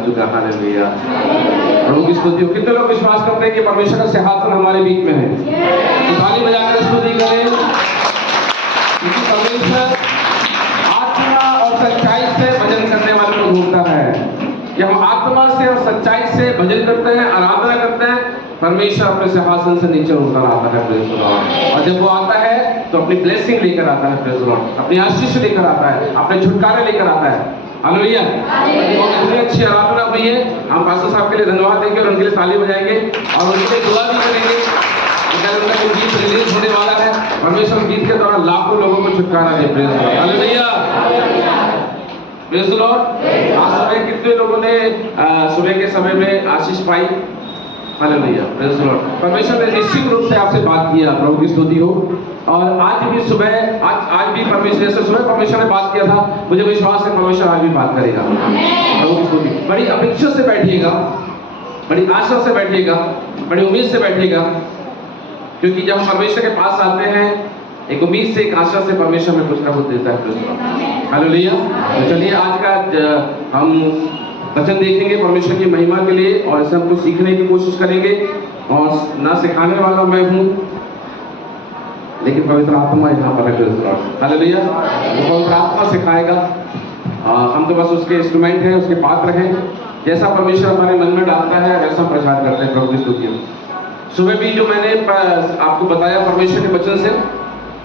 चुका है। हालेलुया, प्रभु की स्तुति हो। कितने लोग विश्वास करते हैं कि परमेश्वर का सिंहासन हमारे बीच में है? तो ताली बजाकर स्तुति करें, क्योंकि परमेश्वर आत्मा और सच्चाई से भजन करने वालों को ढूंढता है। कि हम आत्मा से और सच्चाई से भजन करते हैं, आराधना करते हैं, परमेश्वर अपने सिंहासन से नीचे उतर आता है। Praise the Lord. और जब वो आता है तो अपनी ब्लेसिंग लेकर आता है। Praise the Lord. अपनी आशीष लेकर आता है, अपने छुटकारे लेकर आता है। हालेलुया। इतनी अच्छी आराधना हुई है। हम पास्टर साहब के लिए धन्यवाद देंगे और उनके लिए ताली बजाएंगे और उनके लिए दुआ भी करेंगे। उनका जो गीत रिलीज होने वाला है, परमेश्वर गीत के द्वारा लाखों लोगों को छुटकारा दे। Praise the Lord. Hallelujah, praise the Lord. आज सुबह कितने लोगों ने सुबह के समय में आशीष पाई? Hallelujah, praise the Lord. परमेश्वर ने निश्चित रूप से आपसे बात किया। प्रभु की स्तुति हो। और आज भी सुबह आज भी परमेश्वर से सुबह परमेश्वर ने बात किया था। मुझे विश्वास है परमेश्वर आज भी बात करेगा। प्रभु की स्तुति। बड़ी अपेक्षा से बैठिएगा, बड़ी आशा से बैठिएगा, बड़ी उम्मीद से बैठिएगा, क्योंकि जब हम परमेश्वर के पास आते हैं एक उम्मीद से, एक आशा से, परमेश्वर में कुछ ना कुछ देता है। हालेलुया। तो चलिए आज का हम वचन देखेंगे परमेश्वर की महिमा के लिए और इसे हम कुछ सीखने की कोशिश करेंगे। और ना सिखाने वाला मैं हूँ, लेकिन पवित्र आत्मा यहाँ पर है। हालेलुया। वो पवित्र आत्मा सिखाएगा। हम तो बस उसके इंस्ट्रूमेंट हैं, उसके पात्र हैं। जैसा परमेश्वर हमारे मन में डालता है वैसा प्रचार करते हैं। प्रभु की स्तुति हो। सुबह भी जो मैंने आपको बताया परमेश्वर के वचन से,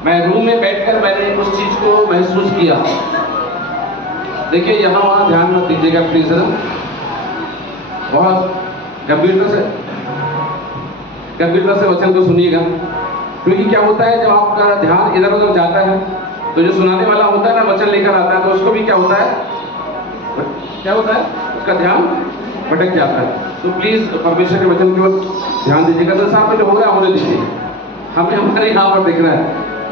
मैं रूम में बैठकर मैंने उस चीज को महसूस किया। देखिए यहाँ वहाँ ध्यान मत दीजिएगा प्लीज, बहुत गंभीरता से वचन को सुनिएगा। क्योंकि क्या होता है, जब आपका ध्यान इधर उधर जाता है तो जो सुनाने वाला होता है ना, वचन लेकर आता है, तो उसको भी क्या होता है, उसका ध्यान भटक जाता है। तो प्लीज परमेश्वर के वचन की ओर ध्यान दीजिएगा। संसार में जो हो रहा है होने दीजिए, हमें हमारे यहाँ पर देखना है,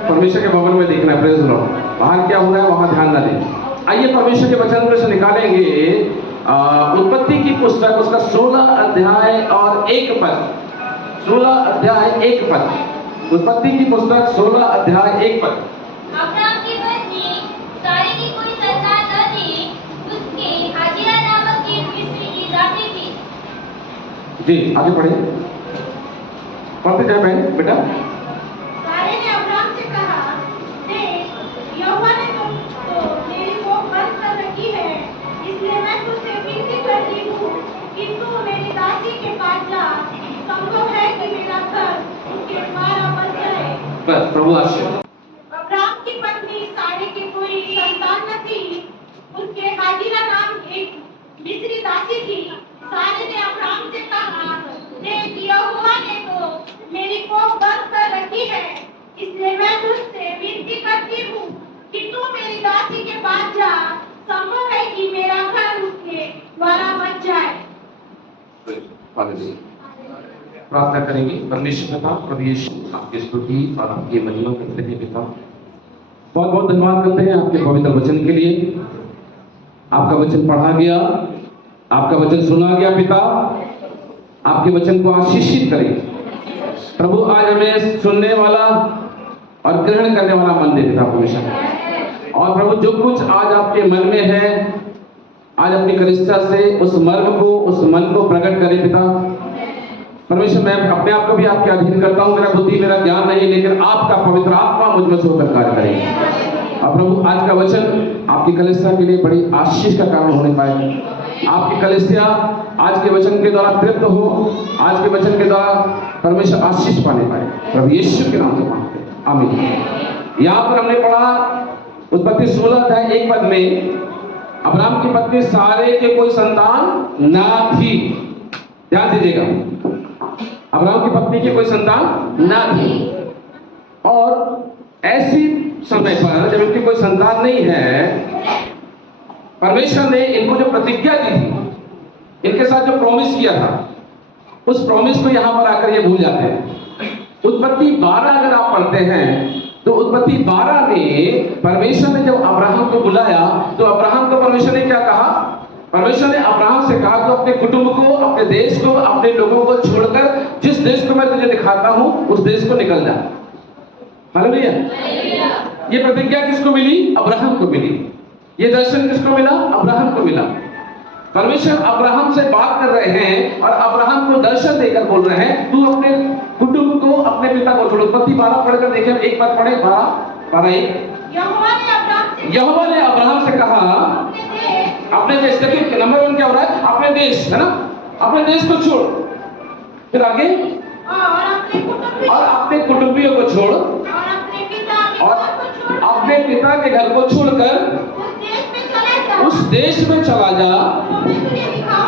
परमेश्वर के भवन में देखना है। Praise the Lord. बाहर क्या हो रहा है वहां ध्यान न दें। आइए परमेश्वर के वचन में से निकालेंगे उत्पत्ति की पुस्तक, उसका 16 अध्याय और 1 पद। 16 अध्याय 1 पद। उत्पत्ति की पुस्तक 16 अध्याय 1 पद। अब्राहम की पत्नी सारे की कोई संतान न थी, उसके हाजिरा नामक की मिस्री की दासी थी। जी आगे पढ़िए, पढ़ते जाए बहन बेटा। सारे ने अब्राहम से कहा, देख, यहोवा ने तुमको मेरी कोख बंद कर रखी है, इसलिए मैं तुझसे विनती करती हूँ कि तू मेरी दासी के पास जा। संभव है कि मेरा घर उसके द्वारा बन जाए। बस प्रभु आशीर्वाद। अब्राहम की पत्नी सारे की कोई संतान न थी, उसके हाजिरा नाम एक मिस्री दासी थी। सारे ने अब्राहम से कहा, देख, यहोवा ने तो मेरी कोख बंद कर रखी है, इसलिए मैं तुझसे विनती करती हूँ कि तू मेरी दासी के पास जा। संभव है कि मेरा घर उसके द्वारा बन जाए। प्रार्थना करेंगे। परमेश्वर पिता, प्रभु यीशु, आपकी स्तुति और आपकी महिमा करते हैं पिता। बहुत बहुत धन्यवाद करते हैं आपके पवित्र वचन के लिए। आपका वचन पढ़ा गया, आपका वचन सुना गया पिता। आपके वचन को आशीषित करें प्रभु। आज हमें सुनने वाला और ग्रहण करने वाला मन दे पिता परमेश्वर। और प्रभु जो कुछ आज आपके मन में है, आज अपनी कलिसिया से उस मर्म को, उस मन को प्रकट करें पिता परमेश्वर। मैं अपने आप को भी आपके अधीन करता हूँ। मेरा बुद्धि, मेरा ज्ञान नहीं, लेकिन आपका पवित्र आत्मा मुझ में से होकर कार्य करेगा। और प्रभु आज का वचन आपकी कलिसिया के लिए बड़ी आशीष का कारण होने पाए। आपकी कलिसिया आज के वचन के द्वारा तृप्त हो, आज के वचन के द्वारा परमेश्वर आशीष पाने पाए। प्रभु यीशु के नाम से मांगते हैं, आमीन। यहाँ पर हमने पढ़ा उत्पत्ति 16 अध्याय 1 पद में, अब्राहम की पत्नी सारे के कोई संतान ना थी। ध्यान दीजिएगा, अब्राहम की पत्नी की कोई संतान ना थी। और ऐसी समय पर जब इनकी कोई संतान नहीं है, परमेश्वर ने इनको जो प्रतिज्ञा दी थी, इनके साथ जो प्रॉमिस किया था, उस प्रॉमिस को यहां पर आकर ये भूल जाते हैं। उत्पत्ति 12 अगर आप पढ़ते हैं तो उत्पत्ति 12 में परमेश्वर ने जब अब्राहम को बुलाया तो अब्राहम को परमेश्वर ने क्या कहा? परमेश्वर ने अब्राहम से कहा तो अपने कुटुंब को, अपने देश को, अपने लोगों को छोड़कर जिस देश को मैं तुझे दिखाता हूं उस देश को निकल जा। हालेलुया। ये प्रतिज्ञा किसको मिली? अब्राहम को मिली। ये दर्शन किसको मिला? अब्राहम को मिला। परमेश्वर अब्राहम से बात कर रहे हैं और अब्राहम को दर्शन देकर बोल रहे हैं, तू अपने कुटुंब को, अपने पिता को छोड़ो। उत्पत्ति 12 पढ़कर देखें, एक बार पढ़े 12:1। यहोवा ने अब्राहम से कहा अपने देश, देखिए नंबर 1 क्या हो रहा है, अपने देश, है ना, अपने देश को छोड़, फिर आगे और अपने कुटुंबियों को छोड़ और अपने पिता के घर को छोड़कर उस देश में चला जा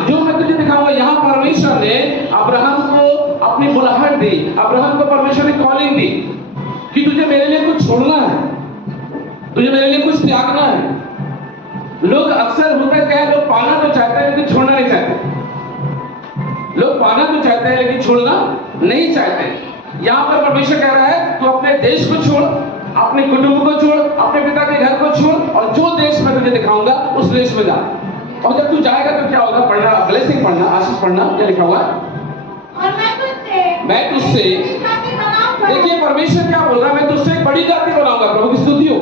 जो मैं तुझे दिखाऊंगा। यहाँ परमेश्वर ने अब्राहम को अपनी बुलाहट दी, अब्राहम को परमेश्वर ने कॉलिंग दी कि तुझे मेरे लिए कुछ छोड़ना है, तुझे मेरे लिए कुछ त्यागना है। लोग अक्सर होता क्या है, लोग पाना तो चाहते हैं लेकिन छोड़ना नहीं चाहते। लोग पाना तो चाहते हैं लेकिन छोड़ना नहीं चाहते। यहाँ पर परमेश्वर कह रहा है तू अपने देश को छोड़, अपने कुटुंब को छोड़, अपने पिता के घर को छोड़ और जो देश मैं तुझे दिखाऊंगा उस देश में जा। और जब तू जाएगा तो क्या होगा, पढ़ना, ब्लेसिंग पढ़ना, आशीष पढ़ना, क्या लिखा हुआ है, मैं तुझसे, देखिए परमेश्वर क्या बोल रहा है, मैं तुझसे एक बड़ी जाति बनाऊंगा। प्रभु की स्तुति हो।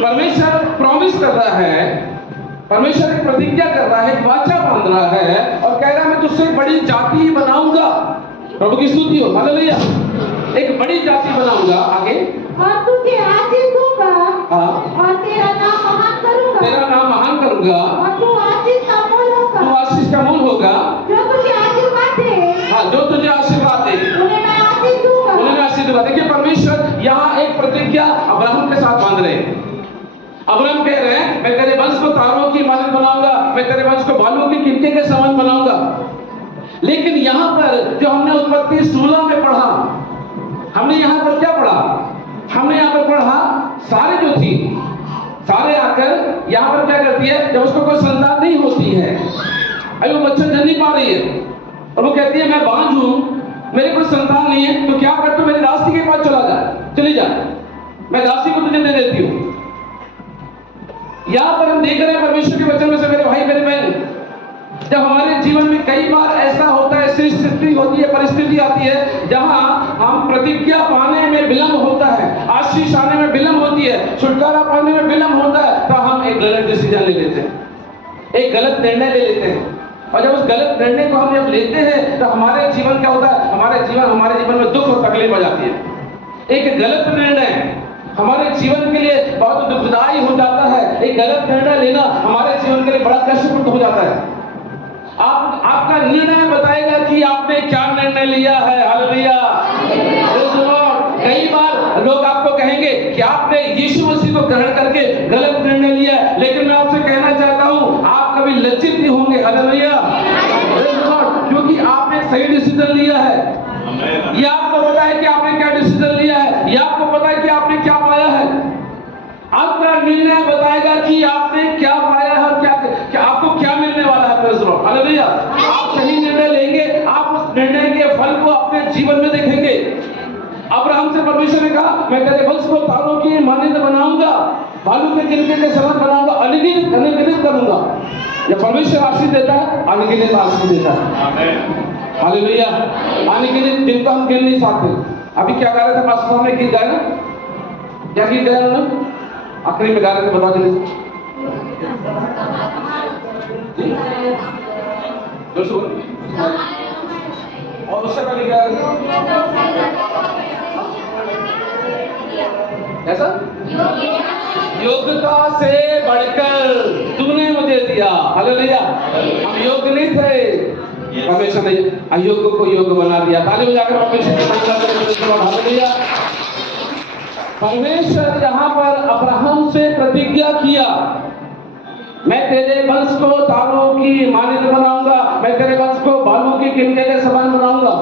परमेश्वर प्रॉमिस कर रहा है, परमेश्वर एक प्रतिज्ञा कर रहा है, एक वाचा बांध रहा है और कह रहा है मैं तुझसे एक बड़ी जाति बनाऊंगा। प्रभु की स्तुति हो, हालेलुया। एक बड़ी जाति बनाऊंगा। आगे, और तुझे आशीष दूंगा, हाँ, और तेरा नाम महान करूंगा, तेरा नाम महान करूंगा, और तू आशीष का मूल होगा, तू आशीष का मूल होगा, जो तुझे आशीर्वाद दे, हाँ, जो तुझे आशीर्वाद दे उन्हें मैं आशीष दूंगा, उन्हें मैं आशीष दूंगा। देखिए परमेश्वर यहाँ एक प्रतिज्ञा अब्राहम के साथ बांध रहे हैं। अब्राहम कह रहे हैं मैं तेरे वंश को तारों की मालिक बनाऊंगा, मैं तेरे वंश को बालुओं की किनके के समान बनाऊंगा। लेकिन यहाँ पर जो हमने उत्पत्ति 16 में पढ़ा, हमने यहाँ पर क्या पढ़ा, हमने यहाँ पर पढ़ा सारे जो थी, सारे आकर यहाँ पर क्या करती है, जब उसको कोई संतान नहीं होती है, अभी वो बच्चा जन नहीं पा रही है और वो कहती है मैं बांझ हूं, मेरे कोई संतान नहीं है, तो क्या कर, तू मेरी दासी के पास चली जा, मैं दासी को तुझे दे देती हूँ। यहाँ पर हम देख रहे हैं परमेश्वर के वचन में से, मेरे भाई मेरे बहन, जब हमारे जीवन में कई बार ऐसा होता है, ऐसी स्थिति होती है, परिस्थिति आती है जहां हम प्रतिज्ञा पाने में विलंब होता है, आशीष आने में विलंब होती है, छुटकारा पाने में विलंब होता है, तो हम एक गलत डिसीजन ले लेते हैं, एक गलत निर्णय ले लेते हैं। और जब उस गलत निर्णय को हम जब लेते हैं तो हमारे जीवन क्या होता है, हमारे जीवन में दुख और तकलीफ आ जाती है। एक गलत निर्णय हमारे जीवन के लिए बहुत दुखदायी हो जाता है। एक गलत निर्णय लेना हमारे जीवन के लिए बड़ा कष्टपूर्ण हो जाता है। आपका निर्णय बताएगा कि आपने क्या निर्णय लिया है। हालेलुया। कई बार लोग आपको कहेंगे कि आपने यीशु मसीह को ग्रहण करके गलत निर्णय लिया है, लेकिन मैं आपसे कहना चाहता हूं आप कभी लज्जित नहीं होंगे। हालेलुया। क्योंकि आपने सही डिसीजन लिया है। ये आपको पता है कि आपने क्या डिसीजन लिया है, ये आपको पता है कि आपने क्या पाया है। आपका निर्णय बताएगा कि आपने क्या पाया है और क्या आपको क्या मिलने वाला है। हालेलुया। आप सही निर्णय लेंगे, आप उस निर्णय के फल को अपने जीवन में देखेंगे। अब्राहम से परमेश्वर ने कहा मैं तेरे वंश को तारों की मानिंद बनाऊंगा, बालू के किनके के समान बनाऊंगा, अनगिनत करूंगा। जब परमेश्वर आशीष देता है, अनगिनत आशीष देता है। हालेलुया। अनगिनत जिनको हम गिन नहीं सकते। अभी क्या गा रहे थे पास्टर साहब ने, गीत गाया ना, क्या गीत गाया उन्होंने, आखिरी में गा रहे थे, बताओ जल्दी और उससे पहले क्या ऐसा, योग्यता से बढ़कर तूने मुझे दिया। हालेलुया। हम योग्य नहीं थे, परमेश्वर ने अयोग्य को योग्य बना दिया। ताली बजाकर परमेश्वर की महिमा करें। हालेलुया। परमेश्वर यहाँ पर अब्राहम से प्रतिज्ञा किया मैं तेरे वंश को तारों की मानिंद बनाऊंगा, मैं तेरे वंश को बालू की किनके के समान बनाऊंगा।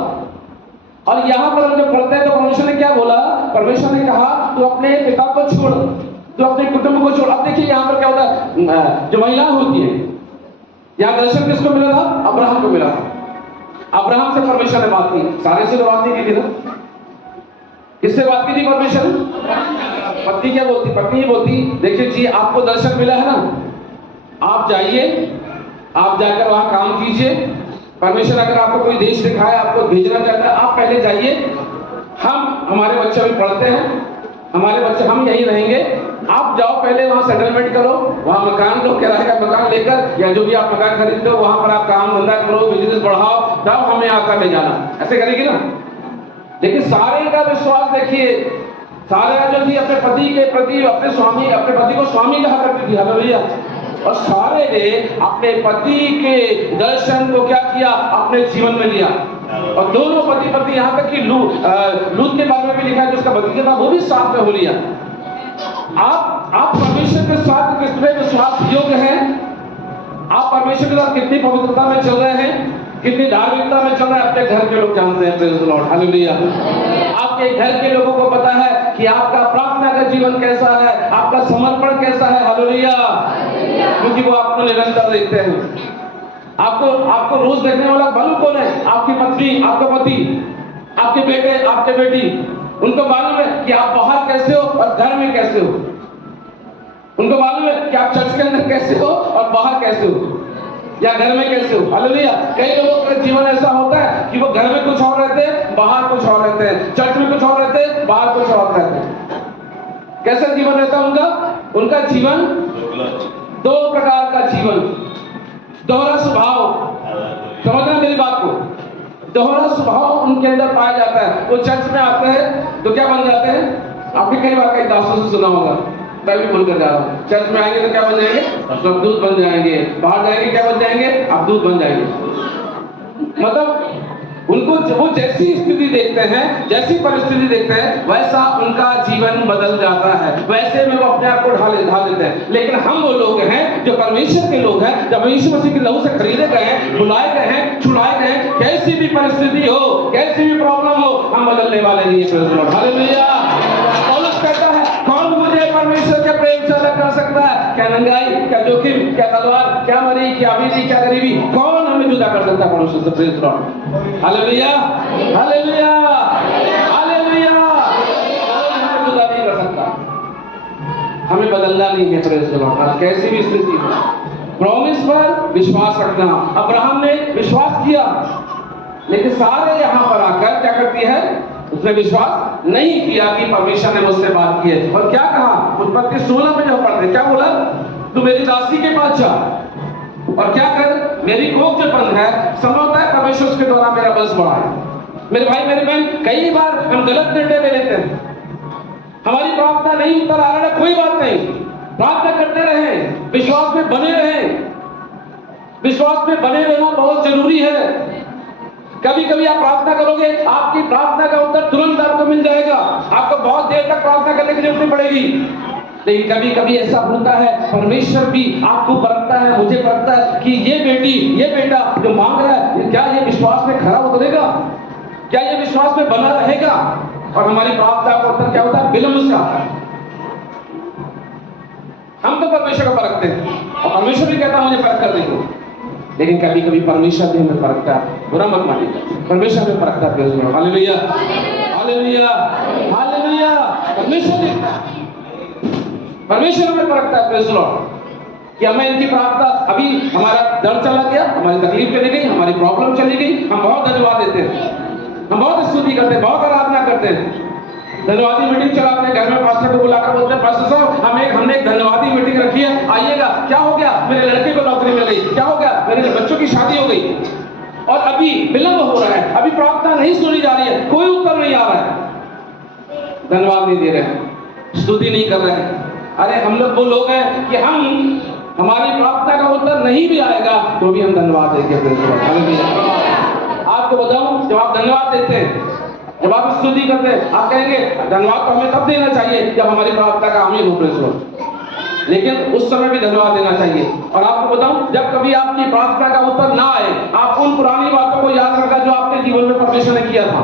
और यहाँ पर हम जब पढ़ते हैं तो परमेश्वर ने क्या बोला, परमेश्वर ने कहा तू अपने पिता को छोड़, तू अपने कुटुंब को छोड़। अब देखिए यहाँ पर क्या होता है, जो महिला होती है, यहाँ दर्शन किसको मिला था, अब्राहम को मिला था। अब्राहम से परमेश्वर ने बात की, सारे से बात नहीं की थी ना, किससे बात की थी परमेश्वर? पत्नी क्या बोलती, पत्नी ही बोलती देखिए जी आपको दर्शन मिला है ना, आप जाइए, आप जाकर वहां काम कीजिए। परमेश्वर अगर आपको कोई देश दिखाए, आपको भेजना चाहता है, आप पहले जाइए, हम हमारे बच्चे भी पढ़ते हैं, हमारे बच्चे, हम यहीं रहेंगे, आप जाओ पहले वहां सेटलमेंट करो, वहां मकान लो, किराए का मकान लेकर या जो भी आप मकान खरीदते हो वहां पर आप काम धंधा करो, बिजनेस बढ़ाओ, तब हमें आकर ले जाना। ऐसे करेगी ना? लेकिन सारे का विश्वास देखिए, सारे जो थी अपने पति के प्रति, अपने स्वामी, अपने पति को स्वामी कहा करती थी, हालेलुया। और सारे ने अपने पति के दर्शन को क्या किया? अपने जीवन में लिया। और दोनों पति पत्नी, यहाँ तक कि लूत के बारे में भी लिखा है, जिसका भतीजा था वो भी साथ में हो लिया। आप परमेश्वर के साथ कितने विश्वास योग्य हैं? आप परमेश्वर के साथ कितनी पवित्रता में चल रहे हैं, कितनी धार्मिकता में चल रहे हैं? अपने घर के लोग जानते हैं, प्रेज़ द लॉर्ड, हालेलुया। आपके घर के लोगों को पता है कि आपका प्रार्थना का जीवन कैसा है, आपका समर्पण कैसा है, हालेलुया, क्योंकि वो आपको निरंतर देखते हैं। आपको रोज देखने वाला मालूम कौन है? आपकी पत्नी, आपका पति, आपके बेटे, आपके बेटी। उनको मालूम है कि आप बाहर कैसे हो और घर में कैसे हो। उनको मालूम है कि आप चर्च के अंदर कैसे हो और बाहर कैसे हो, या घर में कैसे हो, हालेलुया। कई लोगों का जीवन ऐसा होता है कि वो घर में कुछ और रहते हैं, बाहर कुछ और रहते हैं, चर्च में कुछ और रहते हैं, बाहर कुछ और रहते हैं। कैसा जीवन रहता है उनका जीवन दो प्रकार का जीवन, दोहरा स्वभाव। समझना मेरी बात को, दोहरा स्वभाव उनके अंदर पाया जाता है। वो चर्च में आते हैं तो क्या बन जाते हैं? आपने कई बार कई दासों से सुना होगा, मैं भी बोलकर जा रहा हूँ, चर्च में आएंगे तो क्या बन जाएंगे? स्वर्गदूत बन जाएंगे। बाहर जाएंगे क्या बन जाएंगे? आप दूत बन जाएंगे। मतलब उनको वो जैसी स्थिति देखते हैं, जैसी परिस्थिति देखते हैं, वैसा उनका जीवन बदल जाता है, वैसे में वो अपने आप को ढाल देते हैं। लेकिन हम वो लोग हैं जो परमेश्वर के लोग हैं, जब यीशु मसीह के लहू से खरीदे गए हैं, बुलाए गए हैं, छुड़ाए गए हैं, कैसी भी परिस्थिति हो, कैसी भी प्रॉब्लम हो, हम बदलने वाले नहीं है। हालेलुया। पौलुस कहता है, कौन मुझे परमेश्वर के प्रेम से अलग कर सकता है? क्या नंगाई, क्या जोखिम, क्या तलवार, क्या मरी, क्या अमीरी, क्या गरीबी, कौन हमें जुदा कर सकता है परमेश्वर से? Praise the Lord, hallelujah, hallelujah, hallelujah. कौन हमें जुदा नहीं कर सकता, हमें बदलना नहीं है। Praise the Lord. कैसी भी स्थिति हो, प्रॉमिस पर विश्वास रखना। अब्राहम ने विश्वास किया, लेकिन सारे यहाँ पर आकर क्या करती है? उसने विश्वास नहीं किया कि परमेश्वर ने मुझसे बात की है। और क्या कहा? उत्पत्ति 16 में जो पढ़ते, क्या बोला? तू मेरी दासी के पास जा और क्या कर, मेरी कोख जो बंद है, संभवतः है परमेश्वर के द्वारा मेरा बस बढ़ा है। मेरे भाई, मेरे बहन, कई बार हम गलत निर्णय ले लेते हैं, हमारी प्रार्थना नहीं उत्तर आ रहा है, कोई बात नहीं, प्रार्थना करते रहें, विश्वास में बने रहें। विश्वास में बने रहना बहुत जरूरी है। कभी कभी आप प्रार्थना करोगे, आपकी प्रार्थना का उत्तर तुरंत आपको मिल जाएगा, आपको बहुत देर तक प्रार्थना करने की जरूरत नहीं पड़ेगी। लेकिन कभी कभी ऐसा होता है, परमेश्वर भी आपको परखता है, मुझे परखता है कि ये बेटी, ये बेटा जो मांग रहा है, क्या ये विश्वास में खरा उतरेगा, क्या ये विश्वास में बना रहेगा? और हमारी प्रार्थना का उत्तर क्या होता है? विलंब से आता है। हम तो परमेश्वर को परखते हैं और परमेश्वर भी कहता है मुझे परख कर देखो, लेकिन कभी कभी परमेश्वर भी हमें परखता है। बुरा मत मानिएगा, परमेश्वर हमें परखता है। Hallelujah, hallelujah, hallelujah. परमेश्वर हमें परखता है, प्रेज़ द लॉर्ड, कि हमें इनकी प्रार्थना, अभी हमारा दर्द चला गया, हमारी तकलीफ चली गई, हमारी प्रॉब्लम चली गई, हम बहुत धन्यवाद देते हैं, हम बहुत स्तुति करते हैं, बहुत आराधना करते हैं, धन्यवादी मीटिंग चलाते हैं। घर में पास्टर को बुलाकर बोलते हैं, पास्टर साहब हमने एक धन्यवादी मीटिंग रखी है, आइएगा। क्या हो गया? मेरे लड़के को नौकरी मिल गई। क्या हो गया? मेरे बच्चों की शादी हो गई। और अभी विलंब हो रहा है, अभी प्रार्थना नहीं सुनी जा रही है, कोई उत्तर नहीं आ रहा है, धन्यवाद नहीं दे रहे हैं, स्तुति नहीं कर रहे हैं। अरे हम लोग वो लोग हैं कि हमारी प्रार्थना का उत्तर नहीं भी आएगा तो भी हम धन्यवाद देंगे। आपको बताऊं, जब आप धन्यवाद देते हैं, जब आप स्तुति करते हैं, आप कहेंगे धन्यवाद तो हमें तब देना चाहिए जब हमारी प्रार्थना का आमीन हो, लेकिन उस समय भी धन्यवाद देना चाहिए। और आपको बताऊं, जब कभी आपकी प्रार्थना का उत्तर ना आए, आप उन पुरानी बातों को याद रखना जो आपके जीवन में परमेश्वर ने किया था।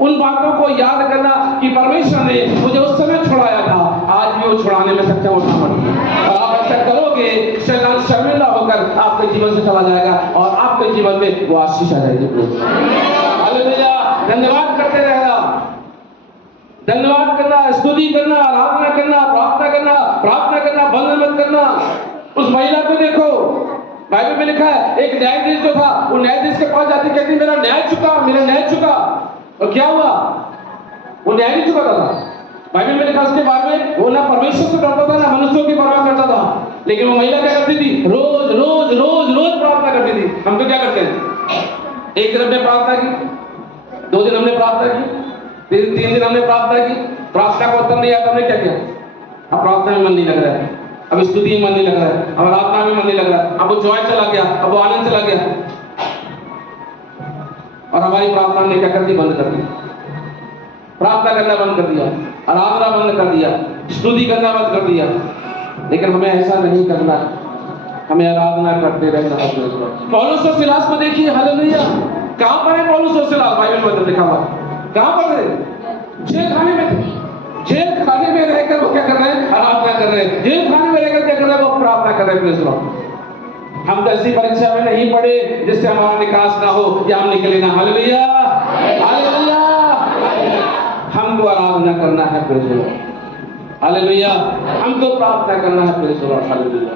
उन बातों को याद करना कि परमेश्वर ने मुझे उस समय छुड़ाया था, आज भी वो छुड़ाने में सक्षम होना पड़ेगा। और आप ऐसा करोगे, शैतान शर्मिंदा होकर आपके जीवन से चला जाएगा और आपके जीवन में वो आशीष आ जाएगी। हालेलुया। धन्यवाद करते रहना, धन्यवाद करना, स्तुति करना, आराधना करना, प्रार्थना करना बंद मत करना। उस महिला को देखो, बाइबल में लिखा है, एक न्यायाधीश जो था, वो न्यायाधीश के पास जाती, कहती मेरा न्याय चुका। और क्या हुआ? वो न्याय नहीं चुकाता था, बाइबल में लिखा उसके बारे में, वो ना परमेश्वर से डरता था ना मनुष्यों की परवाह करता था। लेकिन वो महिला क्या करती थी? रोज रोज रोज रोज प्रार्थना करती थी। हम तो क्या करते हैं? एक दिन हमने प्रार्थना की, 2 दिन हमने प्रार्थना की, 3 दिन हमने प्रार्थना की, प्रार्थना को उत्तर नहीं आया तो हमने क्या किया? अब प्रार्थना में मन नहीं लग रहा है, अब स्तुति में मन नहीं लग रहा है, अब आराधना में मन नहीं लग रहा है, अब वो जॉय चला गया, अब वो आनंद चला गया, और हमारी प्रार्थना ने क्या कर दी? बंद कर दी। प्रार्थना करना बंद कर दिया, आराधना बंद कर दिया, स्तुति करना बंद कर दिया। लेकिन हमें ऐसा नहीं करना, हमें आराधना करते रहना है। पौलुस और सिलास को देखिए, हालेलुया। कहां पर है पौलुस और सिलास? बाइबल में लिखा हुआ कहां पर है? जेल खाने में थे। जेल खाने में रहकर वो क्या कर रहे हैं? आराधना कर रहे हैं। जेल खाने में रहकर क्या कर रहे हैं? वो प्रार्थना कर रहे हैं। Praise Lord. हम तो ऐसी परीक्षा में नहीं पढ़े जिससे हमारा निकास ना हो या हम निकले ना। Hallelujah, hallelujah. हमको आराधना करना है, प्रेज़ लॉर्ड, हालेलुया। हमको प्रार्थना करना है, प्रेज़ लॉर्ड, हालेलुया।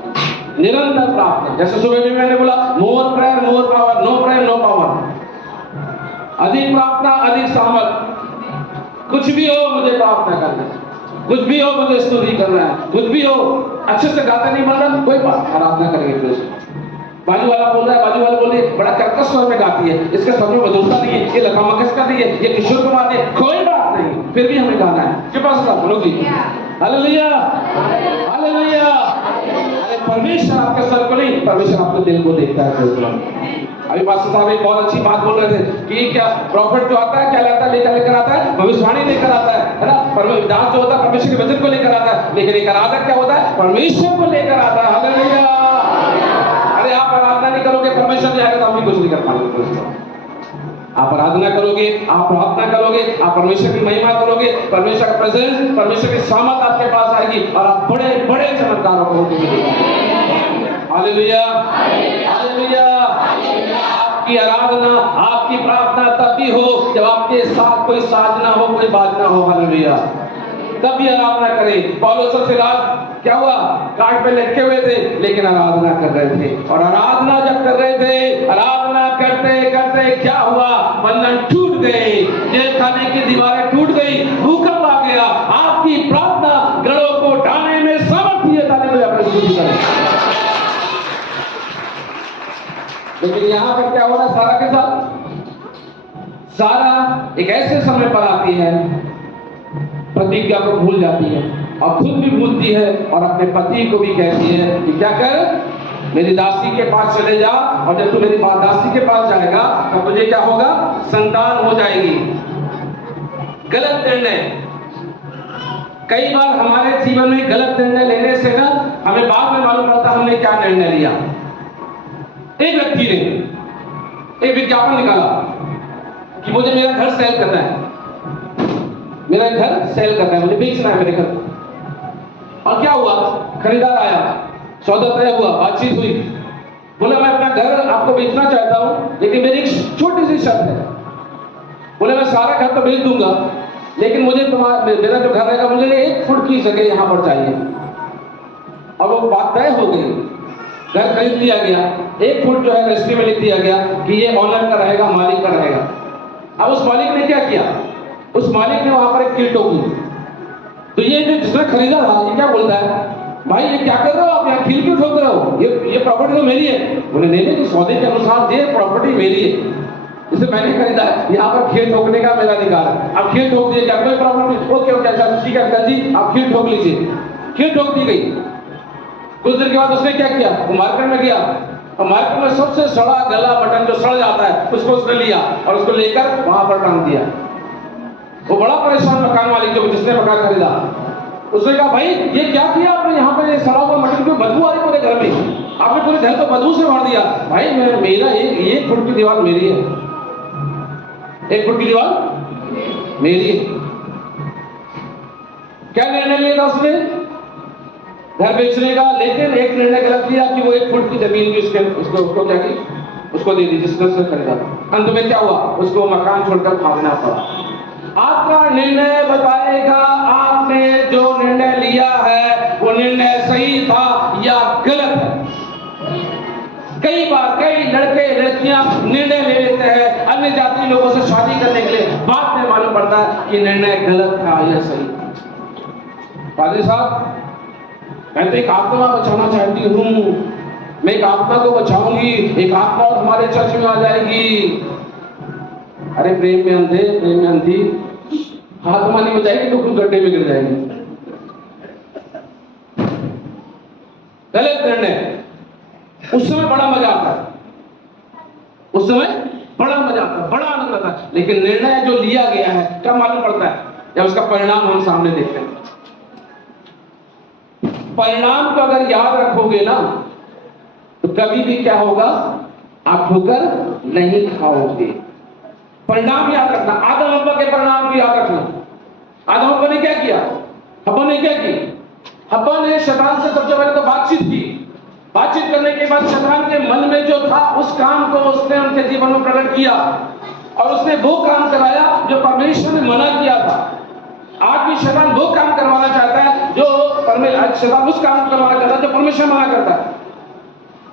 निरंतर प्रार्थना, जैसे सुबह में मैंने बोला, more prayer more power, no prayer no power. अधिक प्रार्थना अधिक सामर्थ। कुछ भी हो मुझे प्रार्थना करना है, कुछ भी हो मुझे स्तुति करना है, कुछ भी हो। अच्छे से गाता नहीं बन रहा, कोई बात, आराधना करेंगे। Praise Lord. बाजू वाला बोल रहा है, बाजू वाला बोल रही है, बड़ा कर्कश स्वर में गाती है, इसका स्वर में मधुरता नहीं है, ये लता मंगेशकर नहीं है, ये किशोर कुमार है, कोई बात नहीं, फिर भी हमें गाना है। के पास था बोलो जी, हालेलुया, हालेलुया। अरे परमेश्वर आपके स्वर को नहीं, परमेश्वर आपके दिल को देखता है। अभी पास्टर साहब एक बहुत अच्छी बात बोल रहे थे कि क्या प्रॉफिट जो आता है क्या लाता है? लेकर आता है, भविष्यवाणी लेकर आता है ना। दास जो होता है परमेश्वर के वचन को लेकर आता है, लेकिन एक आराधक क्या होता है? परमेश्वर को लेकर आता है। हालेलुया। अरे आप आराधना नहीं करोगे, परमेश्वर नहीं आएगा तो हम भी कुछ नहीं कर पाएंगे। आप आराधना करोगे, आप प्रार्थना करोगे, आप परमेश्वर की महिमा करोगे, परमेश्वर का प्रेजेंस, परमेश्वर की सामर्थ आपके पास आएगी और आप बड़े बड़े चमत्कारों को होंगे। Hallelujah, hallelujah. आपकी आराधना, आपकी प्रार्थना तब भी हो जब आपके साथ कोई साज ना हो, कोई बाज ना हो। हालेलुया, तब भी आराधना करें। पौलुस और सिलास क्या हुआ? काट पे लटके हुए थे, लेकिन आराधना कर रहे थे। और आराधना जब कर रहे थे, आराधना करते करते क्या हुआ? बंधन टूट गए, जेल खाने की दीवारें टूट गई, भूकंप आ गया। आपकी प्रार्थना गढ़ों को ढाने में सामर्थ्य है। ताली में अपने स्तुति करें। लेकिन यहाँ पर क्या हो रहा है सारा के साथ? सारा एक ऐसे समय पर आती है, प्रतिज्ञा को भूल जाती है और खुद भी भूलती है और अपने पति को भी कहती है कि क्या कर, मेरी दासी के पास चले जा, और जब तू मेरी दासी के पास जाएगा तब तुझे क्या होगा? संतान हो जाएगी। गलत निर्णय। कई बार हमारे जीवन में गलत निर्णय लेने से ना हमें बाद में मालूम पड़ता हमने क्या निर्णय लिया। एक व्यक्ति ने एक विज्ञापन निकाला कि मुझे मेरा घर सेल करना है, मेरा घर सेल करना है, मुझे बेचना है मेरे घर। और क्या हुआ? खरीदार आया, सौदा तय हुआ, बातचीत हुई, बोला मैं अपना घर आपको बेचना चाहता हूं, लेकिन मेरी एक छोटी सी शर्त है। बोले मैं सारा घर तो बेच दूंगा, लेकिन मुझे मेरा जो घर रहेगा मुझे 1 फुट की जगह यहां पर चाहिए। और वो बात तय हो गई, घर खरीद लिया गया। 1 फुट जो है रजिस्ट्री में लिख दिया गया कि ये ऑनर का रहेगा, मालिक का रहेगा। अब उस मालिक ने क्या किया? उस मालिक ने वहां पर एक कील ठोकी। तो ये जो जिसने खरीदा था ये क्या बोलता है, भाई ये क्या कर रहे हो आप, यहाँ कील क्यों ठोक रहे हो? ये प्रॉपर्टी तो मेरी है। बोले नहीं नहीं, सौदे के अनुसार ये प्रॉपर्टी मेरी है, इसे मैंने खरीदा है, यहाँ पर कील ठोकने का मेरा अधिकार है। अब कील ठोक दिए, क्या कोई प्रॉब्लम नहीं? ओके ओके, अच्छा ठीक है अंकल जी, आप कील ठोक लीजिए। कील ठोक दी गई। कुछ देर के बाद उसने क्या किया? वो मार्केट में गया और मार्केट में सबसे सड़ा गला मटन जो सड़ जाता है उसको उसने लिया और उसको लेकर वहां पर टांग दिया। वो बड़ा परेशान मकान मालिक जो जिसने मकान खरीदा, उसने कहा भाई ये क्या किया आपने, यहाँ पे सड़ा हुआ मटन क्यों, बदबू आ रही पूरे घर में, आपने पूरे घर को बदबू से भर दिया। भाई मेरा 1 फुट की दीवार मेरी है, 1 फुट की दीवार मेरी है। क्या निर्णय लिया था उसने? घर बेचने का। लेकिन एक निर्णय गलत लिया कि वो 1 फुट की जमीन भी उसको क्या की, उसको दे दी जिसने उसने खरीदा। अंत में क्या हुआ? उसको मकान छोड़कर भागना पड़ा। आपका निर्णय बताएगा आपने जो निर्णय लिया है वो निर्णय सही था या गलत है। कई बार कई लड़के लड़कियां निर्णय ले लेते हैं अन्य जाति लोगों से शादी करने के लिए, बाद में मालूम पड़ता है कि निर्णय गलत था या सही। पादरी साहब, मैं तो एक आत्मा बचाना चाहती हूँ, मैं एक आत्मा को बचाऊंगी, एक आत्मा और हमारे चर्च में आ जाएगी। अरे प्रेम में अंधे, प्रेम में अंधी, आत्मा नहीं बचाएगी तो खुद गड्ढे में गिर जाएगी। गलत निर्णय। उस समय बड़ा मजा आता है, उस समय बड़ा मजा आता है, बड़ा आनंद आता है, लेकिन निर्णय जो लिया गया है क्या मालूम पड़ता है जब उसका परिणाम हम सामने देखते हैं। परिणाम को अगर याद रखोगे ना तो कभी भी क्या होगा, आप ठोकर नहीं खाओगे। परिणाम याद रखना। आदम हव्वा के परिणाम को याद रखना। आदम हव्वा ने क्या किया? हव्वा ने क्या की? हव्वा ने शैतान से सबसे पहले तो बातचीत की। बातचीत करने के बाद शैतान के मन में जो था उस काम को उसने उनके जीवन में प्रकट किया और उसने वो काम कराया जो परमेश्वर ने मना किया था। आज भी शैतान वो काम करवाना चाहता है जो शैतान उस काम करवाना चाहता है जो परमेश्वर मना करता है।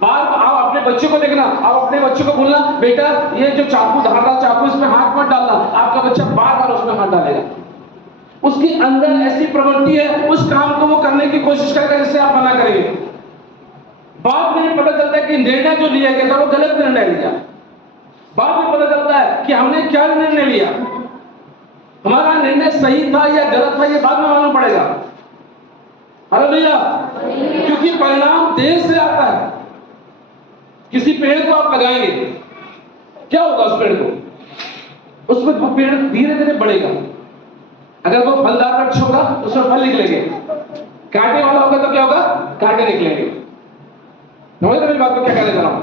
बार आप अपने बच्चे को देखना, आप अपने बच्चे को बोलना, बेटा ये जो चाकू धारदार चाकू इसमें हाथ मत डालना, आपका बच्चा बार बार उसमें हाथ डालेगा। उसके अंदर ऐसी प्रवृत्ति है, उस काम को वो करने की कोशिश करेगा जिससे आप मना करेंगे। बाद में पता चलता है कि निर्णय जो लिया गया था वो गलत निर्णय लिया। बाद में पता चलता है कि हमने क्या निर्णय लिया, हमारा निर्णय सही था या गलत था, ये बाद में मालूम पड़ेगा। हालेलुया। क्योंकि परिणाम देर से आता है। किसी पेड़ को आप लगाएंगे, क्या होगा उस पेड़ को? उसमें वो पेड़ धीरे धीरे बढ़ेगा। अगर वो फलदार वृक्ष होगा तो उसमें फल निकलेंगे, कांटे वाला होगा तो क्या होगा? कांटे निकलेंगे। समझ रहे मेरी बात को क्या कहने जा रहा हूं?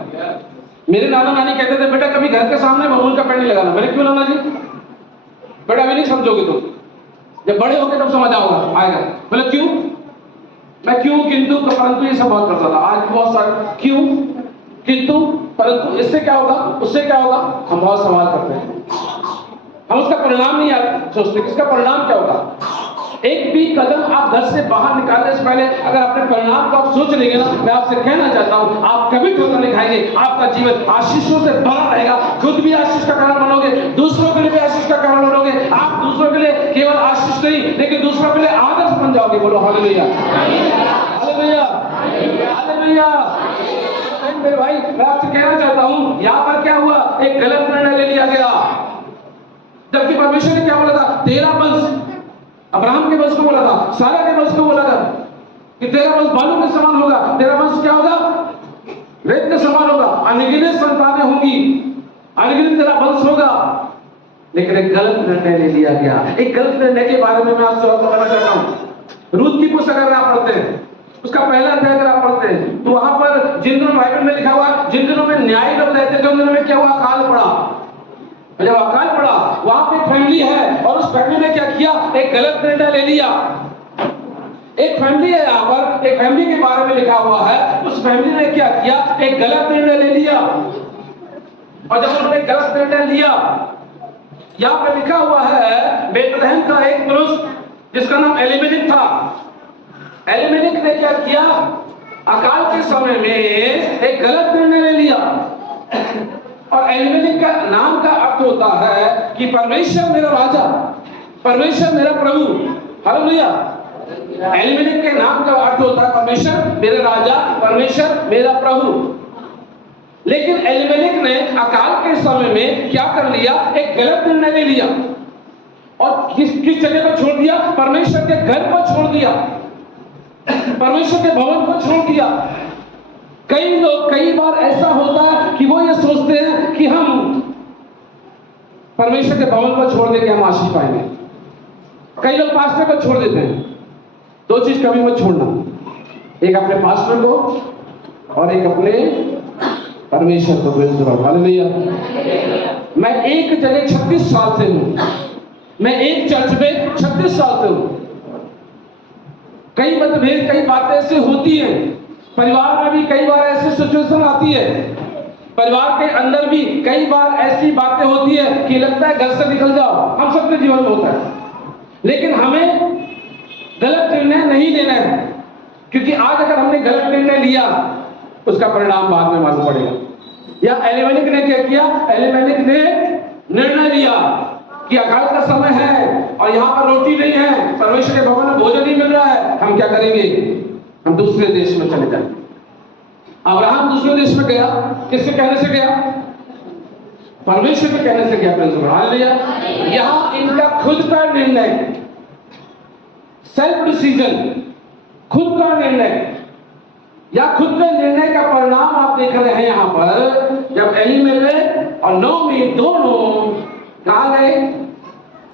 मेरे नाना नानी कहते थे बेटा कभी घर के सामने बबूल का पेड़ नहीं लगाना। मैंने क्यों नाना जी? बेटा अभी नहीं समझोगे तुम, जब बड़े होगे तब समझ आओगा आएगा। बोले क्यों? मैं क्यों किंतु परंतु ये सब बहुत करता था। आज बहुत सारे क्यों किंतु परंतु, इससे क्या होगा उससे क्या होगा, हम बहुत सवाल करते हैं। हम उसका परिणाम नहीं सोचते कि इसका परिणाम क्या होगा। एक भी कदम आप घर से बाहर निकालने से पहले अगर अपने परिणाम को आप सोच लेंगे ना, मैं आपसे कहना चाहता हूं आप कभी ठोकर नहीं खाएंगे। आपका जीवन आशीषों से भरा रहेगा। खुद भी आशीष का कारण बनोगे, दूसरों के लिए भी आशीष का कारण बनोगे। आप दूसरों के लिए केवल आशीष नहीं लेकिन दूसरों के लिए आदर्श बन जाओगे। बोलो हालेलुया, हालेलुया, हालेलुया। मेरे भाई मैं आपसे कहना चाहता हूं यहां पर क्या हुआ, एक गलत निर्णय ले लिया गया। जबकि परमेश्वर ने क्या बोला था? तेरा वंश, अब्राहम के वंश को बोला था, सारा के वंश को बोला था कि तेरा वंश बालू के समान होगा। तेरा वंश क्या होगा? रेत के समान होगा। अनगिनत संतानें होंगी, अनगिनत तेरा वंश होगा। लेकिन एक गलत निर्णय ले लिया गया। एक गलत निर्णय के बारे में मैं आपसे और बताना चाहता हूं। रूत की पुस्तक अगर आप पढ़ते हैं, उसका पहला अध्याय अगर आप पढ़ते हैं तो वहां पर जिन दिनों बाइबल में लिखा हुआ जिन दिनों में न्यायी लोग रहते थे उन दिनों में क्या हुआ? अकाल पड़ा। जब अकाल पड़ा वहां पे फैमिली है और उस फैमिली ने क्या किया? एक गलत निर्णय ले लिया। एक फैमिली है यहाँ पर, एक फैमिली के बारे में लिखा हुआ है। उस फैमिली ने क्या किया? एक गलत निर्णय ले लिया। और जब उन्होंने गलत निर्णय लिया, यहाँ पे लिखा हुआ है बेतलहम का एक पुरुष जिसका नाम एलिमेलेक था। एलिमेलेक ने क्या किया? अकाल के समय में एक गलत निर्णय ले लिया। और एलिमेलेक का नाम का अर्थ होता है कि परमेश्वर मेरा राजा, परमेश्वर मेरा प्रभु। हालेलुया। एलिमेलेक के नाम का अर्थ होता है परमेश्वर मेरा राजा, परमेश्वर मेरा प्रभु। लेकिन एलिमेलेक ने अकाल के समय में क्या कर लिया? एक गलत निर्णय ले लिया। और किस जगह पर छोड़ दिया? परमेश्वर के घर पर छोड़ दिया, परमेश्वर के भवन पर छोड़ दिया। कई लोग कई बार ऐसा होता है कि वो ये सोचते हैं कि हम परमेश्वर के भवन पर छोड़ देंगे हम आशीष पाएंगे। कई लोग पास्टर को छोड़ देते हैं। दो चीज कभी मत छोड़ना, एक अपने पास्टर को और एक अपने परमेश्वर को। हालेलुया। मैं एक जगह 36 साल से हूं, मैं एक चर्च में 36 साल से हूं। कई मतभेद, कई बातें ऐसी होती हैं, परिवार में भी कई बार ऐसी सिचुएशन आती है, परिवार के अंदर भी कई बार ऐसी बातें होती है कि लगता है घर से निकल जाओ। हम सबके जीवन में होता है। लेकिन हमें गलत निर्णय नहीं लेना है, क्योंकि आज अगर हमने गलत निर्णय लिया उसका परिणाम बाद में मालूम पड़ेगा। या एलिमेलेक ने क्या किया? एलिमेलेक ने निर्णय लिया कि अकाल का समय है और यहाँ पर रोटी नहीं है, परमेश्वर के भवन में भोजन नहीं मिल रहा है, हम क्या करेंगे? हम दूसरे देश में चले जाएंगे। अब्राहम दूसरे देश में गया, किसके कहने से गया? परमेश्वर के कहने से गया। हालेलुया। यहाँ इनका खुद का निर्णय, सेल्फ डिसीजन, खुद का निर्णय या खुद के निर्णय का परिणाम आप देख रहे हैं। यहाँ पर जब एलीमेलेक और नोमी दोनों कहाँ गए?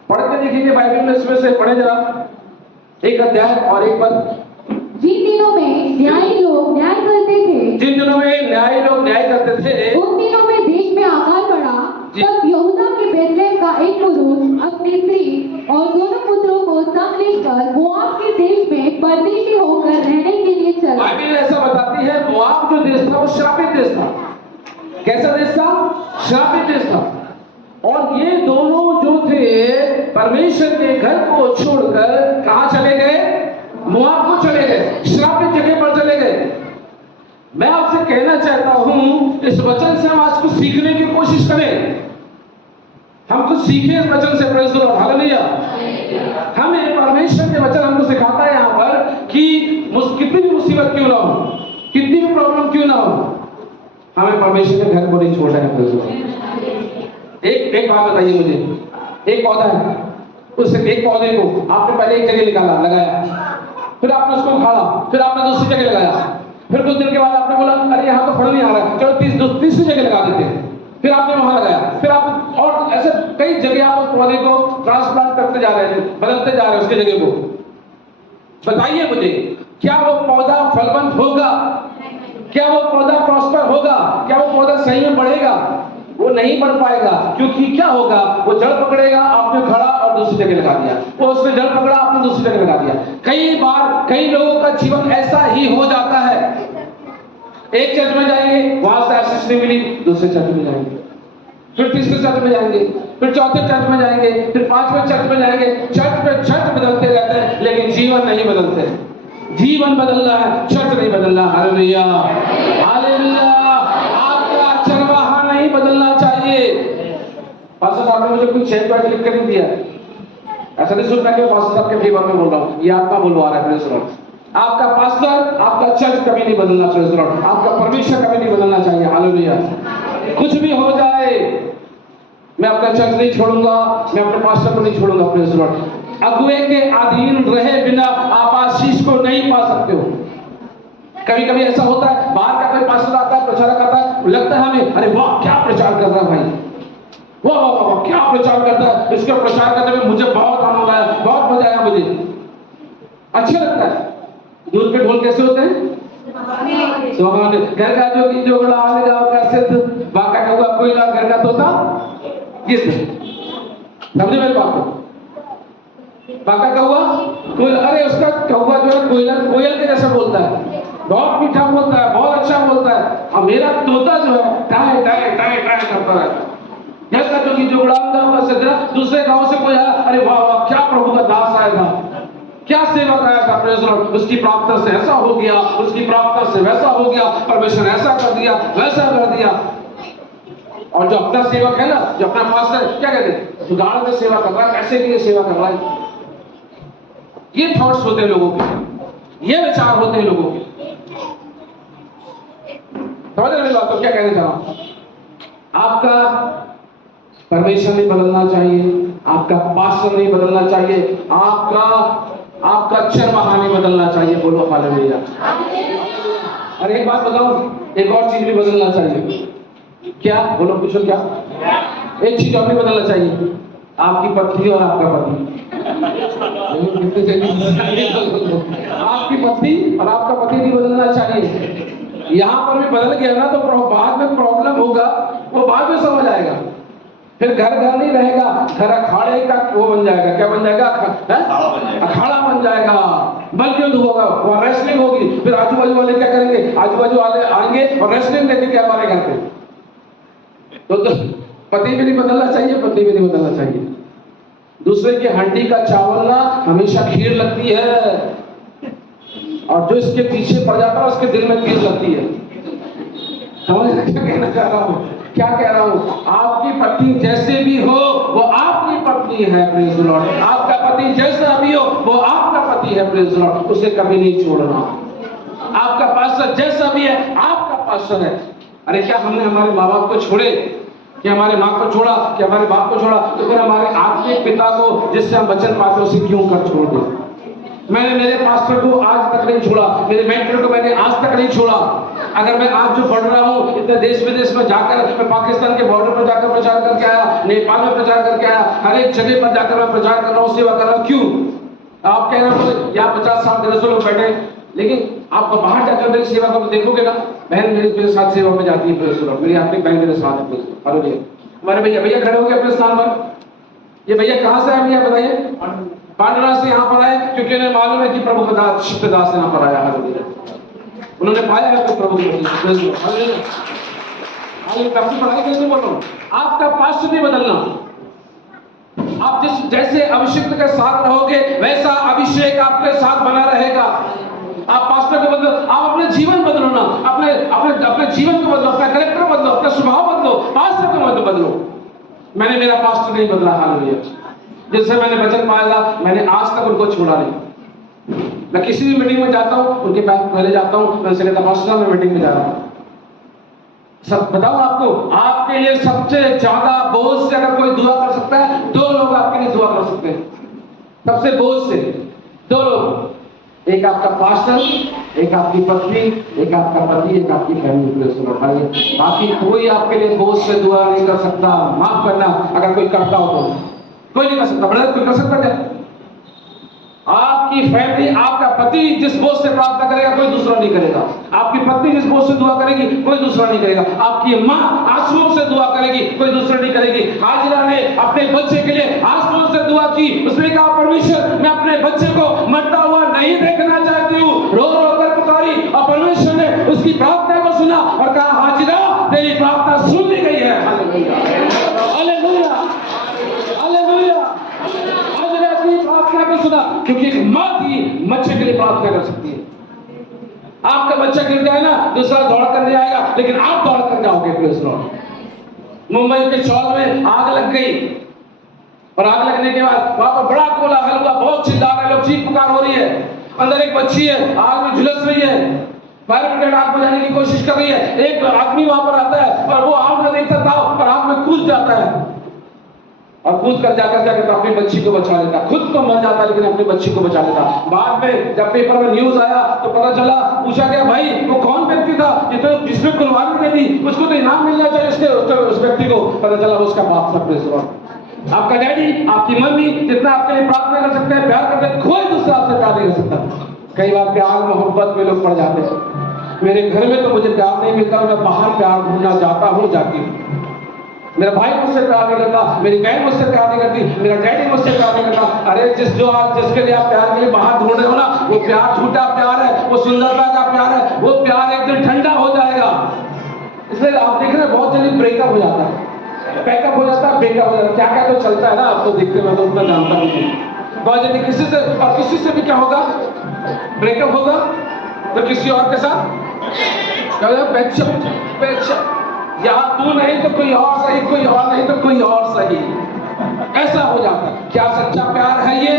पढ़ते देखेंगे बाइबल में, इसमें से पढ़े जरा एक अध्याय और एक पद। जिन दिनों में न्यायी लोग न्याय करते थे, जिन दिनों में न्यायी लोग न्याय करते थे, उन दिनों में देश में अकाल पड़ा। तब यहूदा के बेथलेहम का एक पुरुष अपनी स्त्री और दोनों पुत्रों को संग लेकर मोआब के देश में परदेशी होकर रहने के लिए चला। बाइबल ऐसा बताती है, मोआब जो देश था वो श्रापित देश था। कैसा देश था? श्रापित देश था। और ये दोनों जो थे परमेश्वर के घर को छोड़कर कहां चले गए? मोआब को चले गए, श्रापित जगह पर चले गए। मैं आपसे कहना चाहता हूं, इस वचन से हम आज कुछ सीखने की कोशिश करें। हम कुछ सीखें इस वचन से। Praise the Lord, hallelujah. हमें परमेश्वर के वचन हमको सिखाता है यहाँ पर कि कितनी भी मुसीबत क्यों ना हो, कितनी भी प्रॉब्लम क्यों ना हो, हमें परमेश्वर के घर को नहीं छोड़ना है। Praise the Lord. एक बात बताइए मुझे, एक पौधा है, उस एक पौधे को आपने पहले एक जगह निकाला, लगाया, फिर आपने उसको उखाड़ा, फिर आपने दूसरी जगह लगाया, फिर कुछ दिन के बाद आपने बोला अरे यहाँ तो फल नहीं आ रहा है, चलो तीसरी जगह लगा देते हैं, फिर आपने वहां लगाया, फिर आप और ऐसे कई जगह आप उस पौधे को ट्रांसप्लांट करते जा रहे हैं, बदलते जा रहे हैं उसकी जगह को। बताइए मुझे, क्या वो पौधा फलवंत होगा? क्या वो पौधा प्रॉस्पर होगा? क्या वो पौधा सही में बढ़ेगा? वो नहीं बढ़ पाएगा। क्योंकि क्या होगा? वो जड़ पकड़ेगा, आपने खड़ा और दूसरी जगह लगा दिया, वो उसने जड़ पकड़ा, आपने दूसरी जगह लगा दिया। कई बार कई लोगों का जीवन ऐसा ही हो जाता है। एक चर्च में जाएंगे, वहां से आशीष नहीं मिली, दूसरे चर्च में जाएंगे, फिर तीसरे चर्च में जाएंगे, फिर चौथे चर्च में जाएंगे, फिर पांचवें चर्च में जाएंगे। चर्च पे चर्च बदलते रहते हैं, लेकिन जीवन नहीं बदलते। जीवन बदल रहा है, चर्च नहीं बदल रहा। Hallelujah, hallelujah. आपका चरवाहा नहीं बदलना चाहिए। पास्टर साहब ने मुझे कुछ चेक पर क्लिक कर दिया, ऐसा नहीं सुनना कि पास्टर साहब के फेवर में बोल रहा हूँ, ये आपका बुलवा रहा है। Praise the Lord. आपका पास्टर, आपका चर्च कभी नहीं बदलना। Praise the Lord. आपका परमेश्वर कभी नहीं बदलना चाहिए। हालेलुया। कुछ भी हो जाए, मैं अपना चर्च नहीं छोड़ूंगा, मैं अपने पास्टर को नहीं छोड़ूंगा। Praise the Lord. अगुए के अधीन रहे बिना आप आशीष को नहीं पा सकते हो। कभी कभी ऐसा होता है, बाहर का कोई पास्टर आता है, प्रचारक आता है, लगता है हमें अरे वाह क्या प्रचार कर रहा है भाई, वाह वाह वाह क्या प्रचार करता है, इसका प्रचार करने में मुझे बहुत आनंद आया, बहुत मजा आया, मुझे अच्छा लगता है। दूध पे ढोल कैसे होते हैं? सुहाने। घर का जोगी जोगड़ा आने जाओ कैसे, बाका कौआ कोयला, घर का तोता किस समझे मेरे बात को? बाका कौआ कोयला, अरे उसका कौआ जो है कोयला, कोयल के जैसा बोलता है, बहुत मीठा बोलता है, बहुत अच्छा बोलता है। और मेरा तोता जो है टाए टाए टाए टाए करता रहता है। घर का जोगी जोगड़ा दूसरे गांव से कोई आया, अरे वाह वाह क्या प्रभु का दास आएगा, क्या सेवक आया था। Praise the Lord. उसकी प्रार्थना से ऐसा हो गया, उसकी प्रार्थना से वैसा हो गया, परमेश्वर ऐसा कर दिया, वैसा कर दिया। और जो अपना सेवक है ना, जो अपना पास्टर, क्या कहते हैं, सुधार में सेवा कर रहा है, पैसे के लिए सेवा कर रहा है। ये थॉट्स होते हैं लोगों के, ये विचार होते हैं लोगों के। समझ रहे मेरी बात को? क्या कहना चाह रहा हूं? आपका परमेश्वर नहीं बदलना चाहिए, आपका पास्टर नहीं बदलना चाहिए, आपका चरवाहा नहीं बदलना चाहिए। बोलो हालेलुया। अरे एक बात बताओ, एक और चीज भी बदलना चाहिए। क्या? बोलो, पूछो क्या? एक चीज और भी बदलना चाहिए, आपकी पत्नी और आपका पति। आपकी पत्नी और आपका पति नहीं बदलना चाहिए। यहाँ पर भी बदल गया ना तो बाद में प्रॉब्लम होगा, वो बाद में समझ आएगा। फिर घर घर नहीं रहेगा, घर अखाड़े का वो बन जाएगा। क्या बन जाएगा? अखाड़ा बन जाएगा। बल्कि होगा, वहाँ रेसलिंग होगी। फिर आजू बाजू वाले क्या करेंगे? आजू बाजू वाले आएंगे और रेसलिंग देखेंगे हमारे घर पे। तो पति भी नहीं बदलना चाहिए, पति भी नहीं बदलना चाहिए। दूसरे की हंडी का चावल ना हमेशा खीर लगती है, और जो इसके पीछे पड़ जाता है उसके दिल में खीर लगती है। समझ क्या कहना चाह रहा हूँ? क्या कह रहा हूँ? आपकी पत्नी जैसे भी हो, वो आपकी पत्नी पति है, प्रेज द लॉर्ड। आपका पति जैसा भी हो वो आपका पति है, प्रेज द लॉर्ड, उसे कभी नहीं छोड़ना। आपका पास्टर जैसा भी है आपका पास्टर है। अरे क्या हमने हमारे माँ बाप को छोड़े, कि हमारे माँ को छोड़ा, कि हमारे बाप को छोड़ा, तो फिर हमारे आत्मिक पिता को जिससे हम वचन पाते उसे क्यों कर छोड़ दें? मैंने मेरे पास्टर को आज तक नहीं छोड़ा, मेरे मेंटर को मैंने आज तक नहीं छोड़ा। अगर मैं आज जो पढ़ रहा हूँ, इतने देश विदेश में जाकर, मैं पाकिस्तान के बॉर्डर पर जाकर प्रचार करके आया, नेपाल में प्रचार करके आया, हर एक जगह पर जाकर मैं प्रचार कर रहा हूँ, सेवा कर रहा हूँ। क्यों? आप कह रहे हो यहाँ 50-100 लोग बैठे, लेकिन आप बाहर जाकर मेरी सेवा को देखोगे ना, बहन मेरे साथ सेवा में जाती है, मेरी आत्मिक बहन मेरे साथ है। हमारे भैया खड़े हो गए अपने स्थान पर। ये भैया कहाँ से आए भैया बताइए? पांडुरा से यहाँ पर आए, क्योंकि उन्हें मालूम है कि प्रभु का दास शिष्टदास यहाँ पर आया है। उन्होंने पाया है कि प्रभु की अपनी पढ़ाई कैसे बोल रहा हूँ, आपका पास्टर नहीं बदलना। आप जिस जैसे अभिषेक के साथ रहोगे वैसा अभिषेक आपके साथ बना रहेगा। आप पास्टर को बदलो, आप अपने जीवन बदलो ना, अपने जीवन को बदलो, अपना कैरेक्टर बदलो, अपना स्वभाव बदलो, पास्टर को मत बदलो। मैंने मेरा पास्टर नहीं बदला, हालेलुया। जिससे मैंने वचन पाया मैंने आज तक उनको छोड़ा नहीं। मैं किसी भी मीटिंग में जाता हूँ, उनके पास पहले जाता हूँ, मैं उनसे कहता पास्टर मैं मीटिंग में जा रहा हूँ। सब बताओ आपको, आपके लिए सबसे ज्यादा बोझ से अगर कोई दुआ कर सकता है, 2 लोग आपके लिए दुआ कर सकते हैं। सबसे बोझ से 2 लोग, एक आपका पास्टर, एक आपकी पत्नी, एक आपका पति, एक आपकी फैमिली। बाकी कोई आपके लिए बोझ से दुआ नहीं कर सकता। माफ करना अगर कोई करता हो तो, कोई नहीं कर सकता। बड़ा कोई कर सकता क्या? आपकी फैमिली, आपका पति जिस बोझ से प्रार्थना करेगा कोई दूसरा नहीं करेगा। आपकी पत्नी जिस बोझ से दुआ करेगी कोई दूसरा नहीं करेगा। आपकी माँ आंसुओं से दुआ करेगी, कोई दूसरा नहीं करेगी। हाजिरा ने अपने बच्चे के लिए आंसुओं से दुआ की। उसने कहा परमेश्वर मैं अपने बच्चे को मरता हुआ नहीं देखना चाहती हूँ। रो रो कर पुकारी और परमेश्वर ने उसकी प्रार्थना को सुना और कहा हाजिरा तेरी प्रार्थना सुन ली गई है। Hallelujah, hallelujah, hallelujah. हाजिरा की प्रार्थना को सुना, क्योंकि एक माँ की बच्चे के लिए प्रार्थना कर सकती है। आपका बच्चा गिर जाए ना, दूसरा दौड़ कर नहीं आएगा, लेकिन आप दौड़ कर जाओगे। Praise Lord. मुंबई के चौल में आग लग गई और आग लगने के बाद वहां पर बड़ा कोलाहल हुआ, बहुत चिल्ला रहे लोग, चीख पुकार हो रही है। अंदर एक बच्ची है, आग में झुलस रही है। फायर ब्रिगेड आग बुझाने की कोशिश कर रही है। एक आदमी वहां पर आता है और वो आग में देखता था और आग में कूद जाता है और कूद कर जाकर अपनी बच्ची को बचा लेता। खुद तो मर जाता लेकिन अपनी बच्ची को बचा लेता। बाद में जब पेपर में न्यूज आया तो पता चला, पूछा गया भाई वो कौन व्यक्ति था जिसने कुर्बानी दे दी, उसको तो इनाम मिलना चाहिए उस व्यक्ति को। पता चला उसका बाप था। Praise Lord. आपका डैडी, आपकी मम्मी जितना आपके लिए प्रार्थना कर सकते हैं, प्यार करते हैं, कोई दूसरा आपसे प्यार नहीं कर सकता। कई बार प्यार मोहब्बत में लोग पड़ जाते हैं। मेरे घर में तो मुझे प्यार नहीं मिलता, मैं बाहर प्यार ढूंढना जाता हूँ, जाती हूँ। मेरा भाई मुझसे प्यार नहीं करता, मेरी बहन मुझसे प्यार नहीं करती, मेरा डैडी मुझसे प्यार नहीं करता। अरे जिसके लिए आप प्यार के लिए बाहर ढूंढ रहे हो ना, वो प्यार झूठा प्यार है, वो सुंदरता का प्यार है, वो प्यार एक दिन ठंडा हो जाएगा। इसलिए आप देख रहे हैं बहुत जल्दी ब्रेकअप हो जाता है, पैकअप हो जाता है, ब्रेकअप हो जाता है। क्या क्या तो चलता है ना, आपको देखते मैं तो उतना जानता नहीं। बहुत जल्दी किसी से और किसी से भी क्या होगा, ब्रेकअप होगा तो किसी और के साथ यहाँ तू नहीं तो कोई और सही, कोई और नहीं तो कोई और सही, ऐसा हो जाता है। क्या सच्चा प्यार है ये?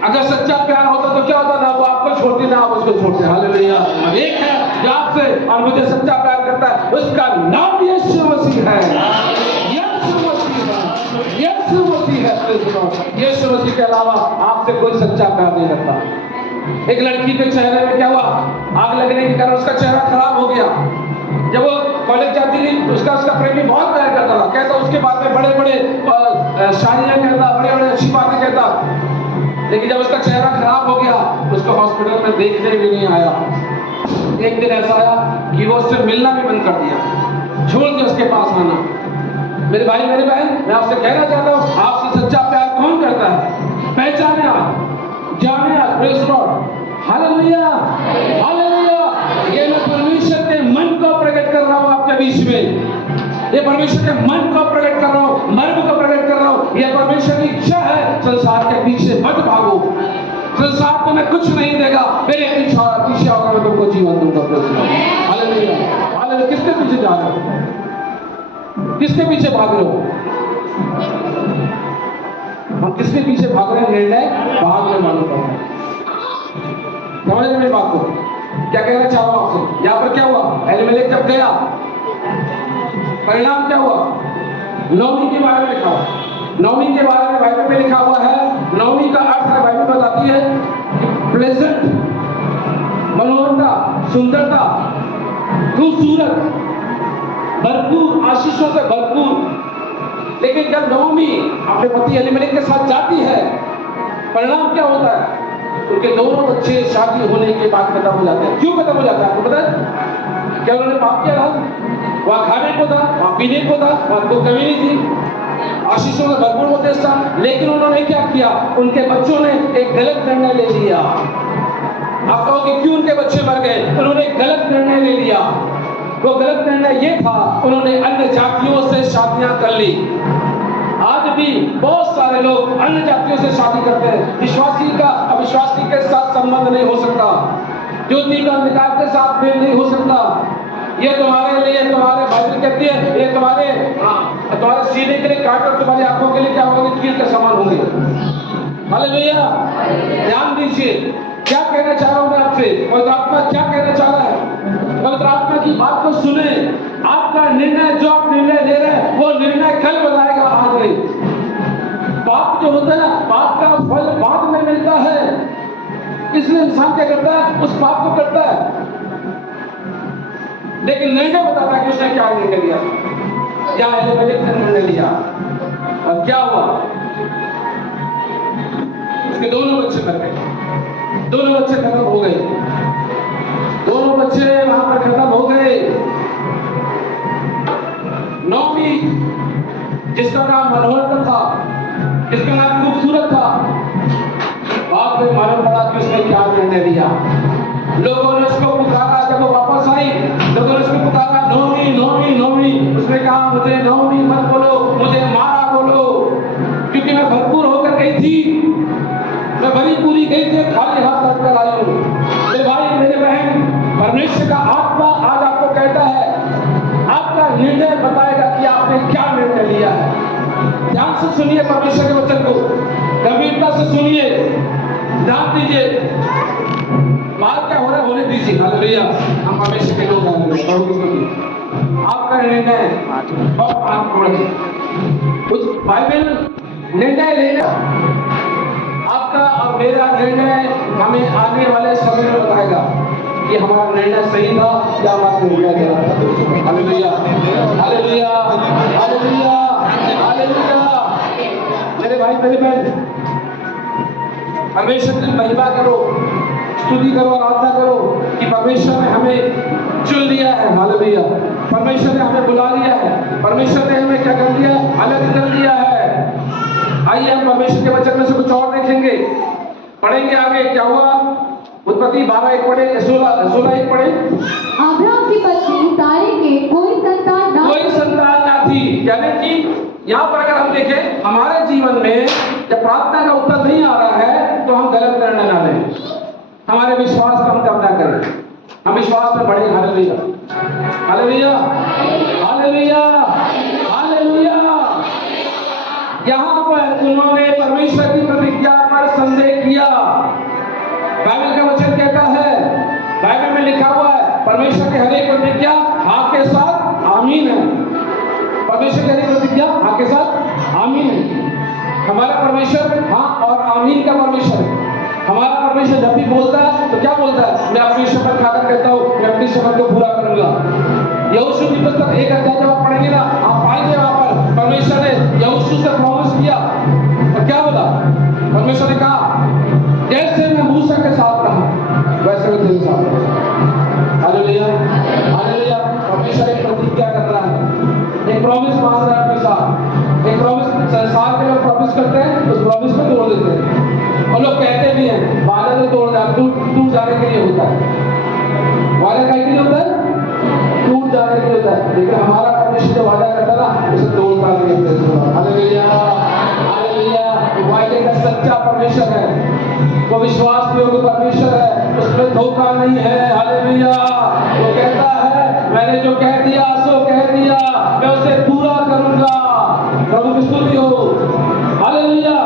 अगर सच्चा प्यार होता तो क्या होता, ना वो आपको छोड़ती ना आप उसको छोड़ते। हालेलुया। एक है जो आपसे और मुझे सच्चा प्यार करता है, उसका नाम यीशु मसीह है। यीशु मसीह है, यीशु मसीह है। यीशु मसीह के अलावा आपसे कोई सच्चा प्यार नहीं करता। एक लड़की के चेहरे में क्या हुआ, आग लगने के कारण उसका चेहरा खराब हो गया। जब वो कॉलेज जाती थी उसका प्रेमी बहुत प्यार करता था, कहता उसके बारे में बड़े बड़े शायरियां कहता, बड़े बड़े अच्छी बातें कहता। लेकिन जब उसका चेहरा खराब हो गया उसको हॉस्पिटल में देखने भी नहीं आया। एक दिन ऐसा आया कि वो उससे मिलना भी बंद कर दिया, छोड़ दिया उसके पास आना। मेरे भाई मेरी बहन, मैं आपसे कहना चाहता हूँ, आपसे सच्चा प्यार कौन करता है? पहचाने आप, जाने आप। Praise Lord. Hallelujah, hallelujah. ये मैं परमेश्वर के मन को प्रकट कर रहा हूँ आपके बीच में। ये परमेश्वर के मन को प्रकट कर रहा हूँ, मर्म को प्रकट कर रहा हूँ। ये परमेश्वर की इच्छा है, संसार के पीछे मत भागो। संसार तुम्हें कुछ नहीं देगा, मेरे पीछे आओगे मैं तुमको जीवन दूंगा। Hallelujah, hallelujah. किसके पीछे जा रहे हो? किसके पीछे भाग रहे हो? हम किसके पीछे भाग रहे हैं? निर्णय भाग में मालूम पड़ता है। समझ रहे मेरी बात को? क्या कहना चाह रहा हूं आपसे? यहाँ पर क्या हुआ? एलीमेलेक जब गया, परिणाम क्या हुआ? नौवीं के बारे में लिखा हुआ। नौवीं के बारे में बाइबल में लिखा हुआ है। नौवीं का अर्थ है, बाइबल बताती है कि प्लेजेंट, मनोहरता, सुंदरता, खूबसूरत, भरपूर, आशीषों से भरपूर। लेकिन जब नौमी अपने पति एलीमेलेक के साथ जाती है, परिणाम क्या होता है? उनके दोनों बच्चे शादी होने के बाद खत्म हो जाते हैं। क्यों खत्म हो जाता है आपको पता है? क्या उन्होंने पाप किया था? वहां खाने को था, वहां पीने को था, वहां कोई कमी नहीं थी, आशीषों में भरपूर वो देश था। लेकिन उन्होंने क्या किया? उनके बच्चों ने एक गलत निर्णय ले लिया। आप कहोगे क्यों उनके बच्चे मर गए? उन्होंने एक गलत निर्णय ले लिया। वो गलत निर्णय ये था, उन्होंने अन्य जातियों से शादियां कर ली। आज भी बहुत सारे लोग अन्य जातियों से शादी करते हैं। विश्वासी का अविश्वासी के साथ संबंध नहीं हो सकता, ज्योति का अंधकार के साथ मेल नहीं हो सकता। ये तुम्हारे लिए, तुम्हारे बाइबल कहती है, ये तुम्हारे सीने के लिए काट और तुम्हारी आंखों के लिए क्या होंगे? कील के समान होंगे। हालेलुया! ध्यान दीजिए, क्या कहना चाह रहा हूं मैं आपसे? पवित्र आत्मा क्या कहना चाह रहा है? पवित्र आत्मा की बात को सुने। आपका निर्णय, जो आप निर्णय ले रहे हैं, वो निर्णय कल बताएगा, आज नहीं। पाप जो होता है ना, पाप का फल बाद में मिलता है। इसलिए इंसान क्या करता है? उस पाप को करता है, लेकिन निर्णय बताता है कि उसने क्या निर्णय लिया। क्या एलीमेलेक ने निर्णय लिया और क्या हुआ? उसके दोनों बच्चे मर गए। दोनों बच्चे खत्म हो गए। दोनों बच्चे वहां पर खत्म हो गए। नौमी, जिसका नाम मनोहर था, जिसका नाम खूबसूरत था, बाद में मालूम पड़ा कि उसने क्या निर्णय लिया। लोगों ने उसको पुकारा, जब वो वापस आई, लोगों ने उसको पुकारा, नौमी नौमी नौमी। उसने कहा, मुझे नौमी मत बोलो, मुझे मारा बोलो, क्योंकि मैं भरपूर होकर गई थी, मैं भरी पूरी गई थी, खाली हाथ लौट कर आई हूँ। मेरे भाई, मेरे बहन, परमेश्वर का आत्मा आज आपको कहता है, आपका निर्णय बताएगा कि आपने क्या निर्णय लिया है। ध्यान से सुनिए परमेश्वर के वचन को, गंभीरता से सुनिए, ध्यान दीजिए। बात क्या हो रहा है होने दीजिए। हालेलुया! हम परमेश्वर के लोग हैं। आपका निर्णय और आप पढ़ें कुछ बाइबल निर्णय लेना। आपका और मेरा निर्णय हमें आने वाले समय में बताएगा कि हमारा निर्णय सही था या हमारा निर्णय गलत था। हालेलुया! हालेलुया! हालेलुया! हालेलुया! मेरे भाई, मेरी बहन, परमेश्वर की महिमा करो, स्तुति करो, आराधना करो कि परमेश्वर ने हमें चुन लिया है। हालेलुया! परमेश्वर ने हमें बुला लिया है। परमेश्वर ने हमें क्या कर दिया? अलग कर दिया है। आइए हम परमेश्वर के वचन में से कुछ और देखेंगे, पढ़ेंगे आगे क्या हुआ। उत्पत्ति 12:1 पढ़े, 16:1 पढ़े। अब्राहम की पत्नी सारे के कोई संतान ना थी। यानी कि यहाँ पर अगर हम देखें, हमारे जीवन में जब प्रार्थना का उत्तर नहीं आ रहा है तो हम गलत निर्णय ना लें, हमारे विश्वास का हम कम ना करें, हम विश्वास में बढ़े। हालेलुया! हालेलुया! हालेलुया! हालेलुया! यहाँ पर उन्होंने परमेश्वर की प्रतिज्ञा पर संदेह किया। बाइबल का वचन कहता है, बाइबल में लिखा हुआ है, परमेश्वर की हर एक प्रतिज्ञा हाँ के साथ आमीन है। परमेश्वर की हर एक प्रतिज्ञा हाँ के साथ आमीन है। हमारा परमेश्वर हाँ और आमीन का परमेश्वर है। हमारा परमेश्वर जब भी बोलता है तो क्या बोलता है? मैं अपनी शपथ खाकर कहता हूँ, मैं अपनी शपथ को पूरा करूंगा। यहोशू की पुस्तक 1 अध्याय जब आप पढ़ेंगे ना, आप पाएंगे वहां पर परमेश्वर ने यहोशू से प्रॉमिस किया और क्या बोला? परमेश्वर ने कहा, जैसे मैं मूसा के साथ रहा वैसे मैं तेरे साथ रहूंगा। हालेलुया! हालेलुया! परमेश्वर एक प्रतिज्ञा कर रहा है, एक प्रॉमिस मांग रहा है अपने साथ। एक प्रॉमिस, संसार के लोग प्रॉमिस करते हैं, उस प्रॉमिस को तोड़ देते हैं, और लोग कहते भी हैं वादा तो टूट जाने के लिए होता है। वादा का लिए होता है, टूट जाने के लिए होता है, लेकिन हमारा परमेश्वर जो वादा करता है ना, उसे तोड़ता नहीं है। हालेलुया! हालेलुया! वायदे का सच्चा परमेश्वर है, वो विश्वास योग्य परमेश्वर है, उसमें धोखा नहीं है। हालेलुया! वो कहता है, मैंने जो कह दिया सो कह दिया, मैं उसे पूरा करूंगा। प्रभु की स्तुति हो। हालेलुया!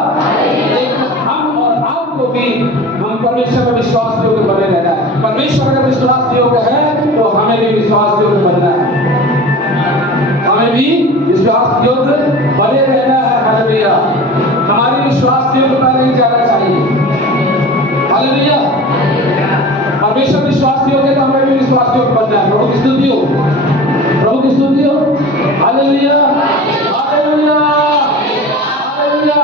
युद्ध बने रहना है। हालेलुया। हमारी विश्वास योग्यता नहीं जाना चाहिए। हालेलुया। परमेश्वर विश्वास योग्य तो हमें भी विश्वास योग्य बनना है। प्रभु की स्तुति हो, प्रभु की स्तुति हो। Hallelujah, hallelujah, hallelujah.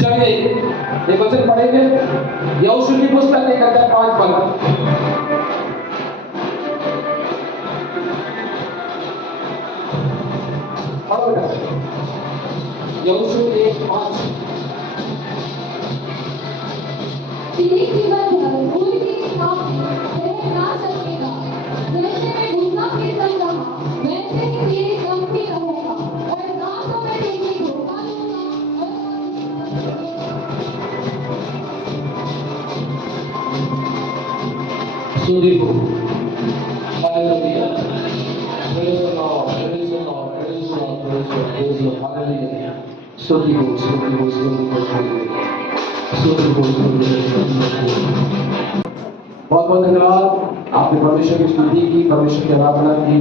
चलिए एक वचन पढ़ेंगे, यहोशू की पुस्तक 1 अध्याय 5 पद। यहोशू 1:5। तेरे जीवन भर कोई भी सामने रह ना सकेगा। जैसे मैं मूसा के संग रहा, वैसे ही तेरे संग भी रहूंगा, और ना तो मैं तुझे धोखा दूंगा सुधी को। Hallelujah. Praise the Lord, praise the Lord, praise the Lord, praise the Lord, praise the Lord. Hallelujah. स्तुति हो, स्तुति हो, स्तुति हो, हालेलुया। स्तुति हो, स्तुति हो, स्तुति हो। बहुत बहुत धन्यवाद। आपने परमेश्वर की स्तुति की, परमेश्वर की आराधना की।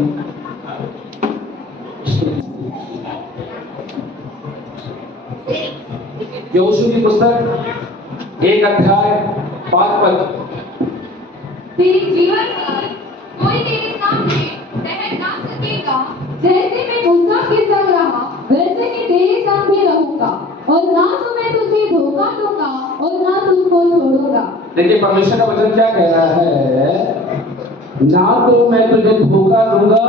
यहोशू की पुस्तक 1 अध्याय 5 पद। तेरे जीवन भर कोई तेरे सामने रह ना सकेगा। जैसे मैं मूसा के संग रहा, वैसे ही तेरे संग भी रहूंगा, और ना तो मैं तुझे धोखा दूंगा और ना तुझको छोड़ूंगा। देखिए परमेश्वर का वचन क्या कह रहा है, ना तो मैं तुझे धोखा दूंगा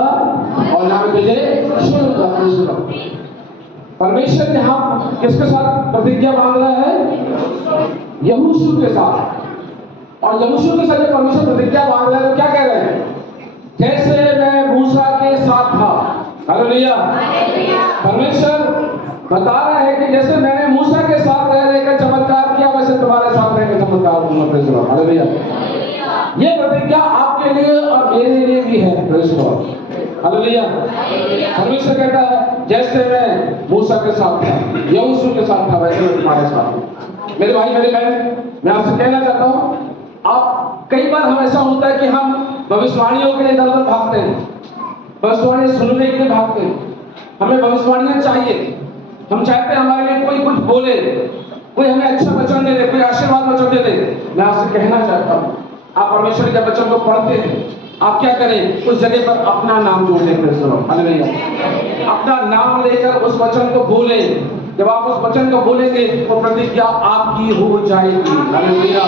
और ना मैं तुझे छोड़ूंगा। परमेश्वर यहाँ किसके साथ प्रतिज्ञा बांध रहा है? यहोशू के साथ। और यहोशू के साथ जब परमेश्वर प्रतिज्ञा बांध रहा है तो क्या कह रहे हैं? जैसे मैं मूसा के साथ था। हालेलुया। परमेश्वर बता रहा है कि जैसे मैंने मूसा के साथ रहकर चमत्कार किया, वैसे तुम्हारे साथ रहकर चमत्कार करूंगा। हालेलुया। ये प्रतिज्ञा आपके लिए और मेरे लिए भी है। हालेलुया। परमेश्वर कहता है जैसे मैं मूसा के साथ था, यहोशू के साथ था, वैसे मैं तुम्हारे साथ हूं। मेरे भाई मेरे बहन, मैं आपसे कहना चाहता हूं, आप कई बार हम ऐसा होता है कि हम भविष्यवाणियों के लिए इधर उधर भागते हैं, भविष्यवाणी सुनने के लिए भागते हैं। हमें भविष्यवाणियां चाहिए। हम चाहते हैं हमारे लिए कोई कुछ बोले, कोई हमें अच्छा वचन दे दे, कोई आशीर्वाद वचन दे दे। मैं आपसे कहना चाहता हूं, आप परमेश्वर के वचन को पढ़ते हैं, आप क्या करें? उस जगह पर अपना नाम जोड़ लें। हालेलुया। अपना नाम लेकर उस वचन को बोले। जब आप उस वचन को बोलेंगे वो प्रतिज्ञा आपकी हो जाएगी। हालेलुया।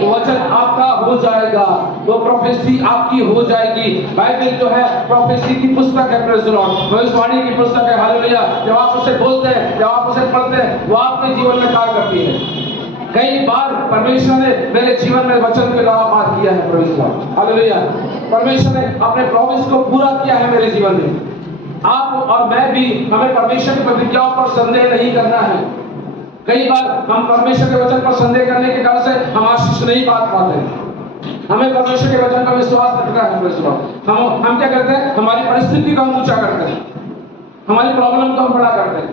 वो वचन आपका हो जाएगा, वो प्रोफेसी आपकी हो जाएगी। बाइबल जो है प्रोफेसी की पुस्तक है, प्रेज़ द लॉर्ड, भविष्यवाणी की पुस्तक है। हालेलुया। जब आप उसे बोलते हैं, जब आप उसे पढ़ते हैं, वो आपके जीवन में कार्य करती है। कई बार परमेश्वर ने मेरे जीवन में वचन के द्वारा बात किया है। Praise the Lord. हालेलुया। परमेश्वर ने अपने प्रॉमिस को पूरा किया है मेरे जीवन में। आप और मैं भी, हमें परमेश्वर की प्रतिज्ञाओं पर संदेह नहीं करना है। कई बार हम परमेश्वर के वचन पर संदेह करने के कारण से हम आशीष नहीं पा पाते। हमें परमेश्वर के वचन पर विश्वास रखना है। हम क्या करते हैं? हमारी परिस्थिति को हम ऊंचा करते हैं, हमारी प्रॉब्लम को हम बड़ा करते हैं।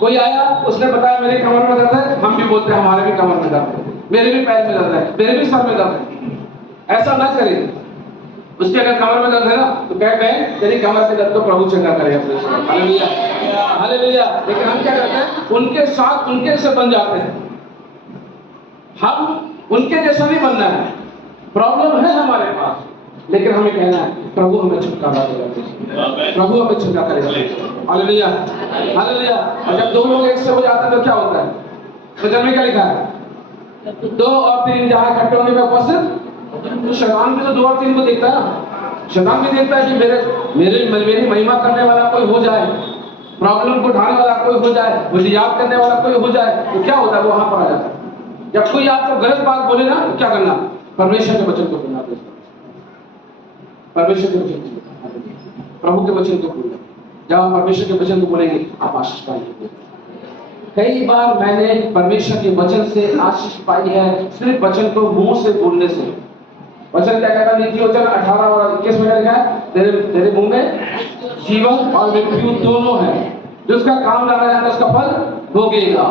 कोई आया, उसने बताया मेरे कमर में दर्द है, हम भी बोलते हैं हमारे भी कमर में दर्द है, मेरे भी पैर में दर्द है, मेरे भी सर में दर्द है। ऐसा ना करें। उसके अगर कमर में दर्द है ना तो कहते हैं तेरी कमर के दर्द को प्रभु चंगा करेगा। Hallelujah, hallelujah. लेकिन हम क्या करते हैं? उनके साथ उनके से बन जाते हैं। हम उनके जैसा नहीं बनना है। प्रॉब्लम है हमारे पास, लेकिन हमें कहना है प्रभु हमें छुटकारा देगा, प्रभु हमें छुटका करेगा। Hallelujah, hallelujah. और जब दो लोग एक से हो जाते हैं तो क्या होता है? वचन में क्या लिखा है? 2 और 3 जहां इकट्ठे होने में उपस्थित। तो शैतान भी तो 2 और 3 को देखता है ना। शैतान भी देखता है कि मेरी महिमा करने वाला कोई हो जाए, प्रॉब्लम को उठाने वाला कोई हो जाए, मुझे याद करने वाला कोई हो जाए। तो क्या होता है? वो वहां पर आ जाता है। जब कोई आपको गलत बात बोले ना तो क्या करना? परमेश्वर के वचन को बोलना। परमेश्वर के वचन को, प्रभु के वचन को बोलना। जब आप परमेश्वर के वचन को बोलेंगे आप आशीष पाएंगे। कई बार मैंने परमेश्वर के वचन से आशीष पाई है, सिर्फ वचन को मुंह से बोलने से। वचन क्या कहता है? नीति वचन 18 और 21 में लिखा है, तेरे मुंह में जीवन और मृत्यु दोनों है, जिसका काम लगा जाता है उसका फल भोगेगा,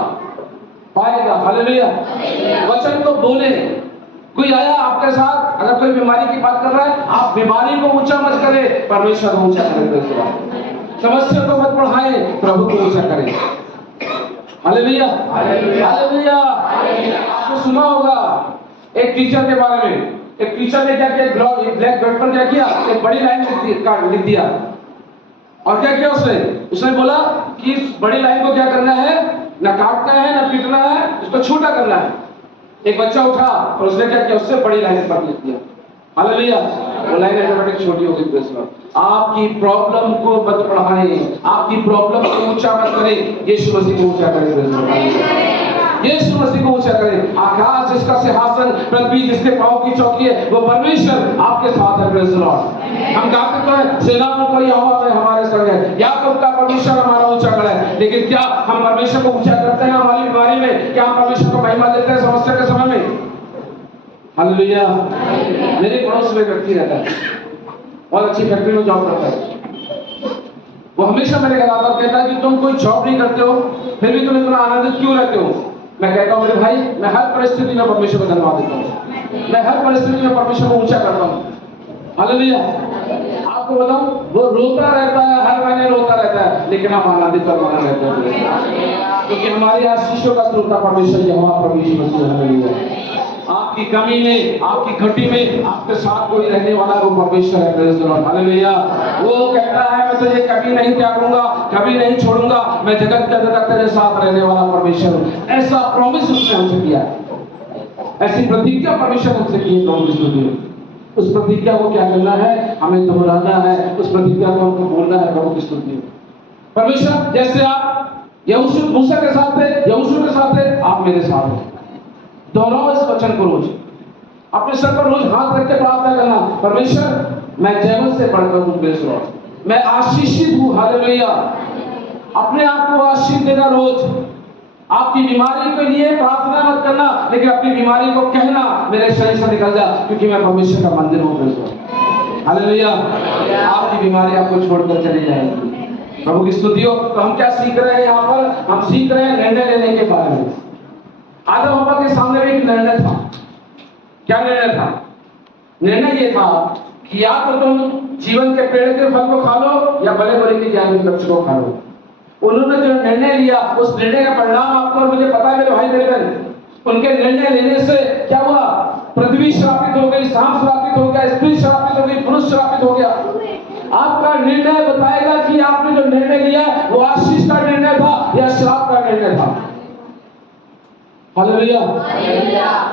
पाएगा। हालेलुया। वचन को बोले, कोई आया आपके साथ, अगर कोई बीमारी की बात कर रहा है, आप बीमारी को ऊंचा मत करें, परमेश्वर को ऊंचा करें। समस्या को मत बढ़ाएं, प्रभु को ऊंचा करें। Hallelujah, hallelujah. आपने सुना होगा एक टीचर के बारे में। एक टीचर ने क्या किया, ब्लैक बोर्ड पर क्या किया, एक बड़ी लाइन लिख दिया। और क्या किया उसने बोला कि इस बड़ी लाइन को क्या करना है, ना काटना है ना पीटना है, इसको छोटा करना है। एक बच्चा उठा और उसने क्या किया, उससे बड़ी लाइन पर लिख दिया। हालेलुया, वो लाइन ऑटोमेटिक छोटी हो गई। आपकी प्रॉब्लम को मत बढ़ाएं, आपकी प्रॉब्लम को ऊंचा मत करें, यीशु मसीह को ऊंचा करें। यीशु मसीह को ऊंचा करें। आकाश जिसका सिंहासन, पृथ्वी जिसके पांव की चौकी है, वो परमेश्वर आपके साथ है। Praise the Lord. हम गाते तो हैं, सेनाओं का यहोवा हमारे संग है, याकूब का परमेश्वर हमारा ऊंचा गढ़ है। लेकिन क्या हम परमेश्वर को ऊंचा करते हैं हमारी बीमारी में? क्या हम परमेश्वर को महिमा देते हैं समस्या के समय में? हालेलुया। मेरे पड़ोस में व्यक्ति रहता है, बहुत अच्छी फैक्ट्री में जॉब करता है। वो हमेशा मेरे घर आता कहता है कि तुम कोई जॉब नहीं करते हो, फिर भी तुम इतना आनंदित क्यों रहते हो? मैं कहता हूँ मेरे भाई, मैं हर परिस्थिति में परमेश्वर को धन्यवाद देता हूँ, मैं हर परिस्थिति में परमेश्वर को ऊंचा करता हूँ। हालेलुया। आपको बताऊं, वो रोता रहता है, हर महीने रोता रहता है, लेकिन हम आनंदित करवाना रहते हैं, क्योंकि हमारी आशीषों का स्रोत परमेश्वर यहोवा परमेश्वर। हालेलुया। आपकी कमी में, आपकी घटी में आपके साथ कोई रहने वाला वो परमेश्वर है। Praise the Lord. हालेलुया। वो कहता है मैं तुझे कभी नहीं त्यागूंगा, कभी नहीं छोड़ूंगा, मैं जगत के अंत तक तेरे साथ रहने वाला परमेश्वर हूं। ऐसा प्रॉमिस उसने हमसे किया, ऐसी प्रतिज्ञा परमेश्वर हमसे की है। प्रॉमिस दी, उस प्रतिज्ञा को क्या करना है, हमें दोहराना है, उस प्रतिज्ञा को हमको बोलना है। प्रभु की स्तुति। परमेश्वर जैसे आप यहोशू मूसा के साथ थे, यहोशू के साथ थे, आप मेरे साथ हैं। दोहराओ इस वचन को रोज, अपने सर पर रोज हाथ रख के प्रार्थना करना, परमेश्वर मैं जैवल से बढ़कर हूं, प्रेज़ द लॉर्ड, मैं आशीषित हूं। हालेलुया। अपने आप को आशीष देना रोज। आपकी बीमारी के लिए प्रार्थना मत करना, लेकिन अपनी बीमारी को कहना मेरे शरीर से निकल जा, क्योंकि मैं परमेश्वर का मंदिर हूं। Praise the Lord. हालेलुया। आपकी बीमारी आपको छोड़कर चली जाएगी। प्रभु की स्तुति हो। तो हम क्या सीख रहे हैं यहाँ पर? हम सीख रहे हैं निर्णय लेने के बारे में। आदम हव्वा के सामने भी एक निर्णय था। क्या निर्णय था? निर्णय ये था कि या तो तुम जीवन के पेड़ के फल को खा लो या भले बुरे के ज्ञान के वृक्ष को खा लो। उन्होंने जो निर्णय लिया, उस निर्णय का परिणाम आपको और मुझे पता है मेरे भाई मेरे बहन। उनके निर्णय लेने से क्या हुआ? पृथ्वी श्रापित हो गई, सांप श्रापित हो गया, स्त्री श्रापित हो गई, पुरुष श्रापित हो गया। आपका निर्णय बताएगा कि आपने जो निर्णय लिया वो आशीष का निर्णय था या श्राप का निर्णय था। हालेलुया।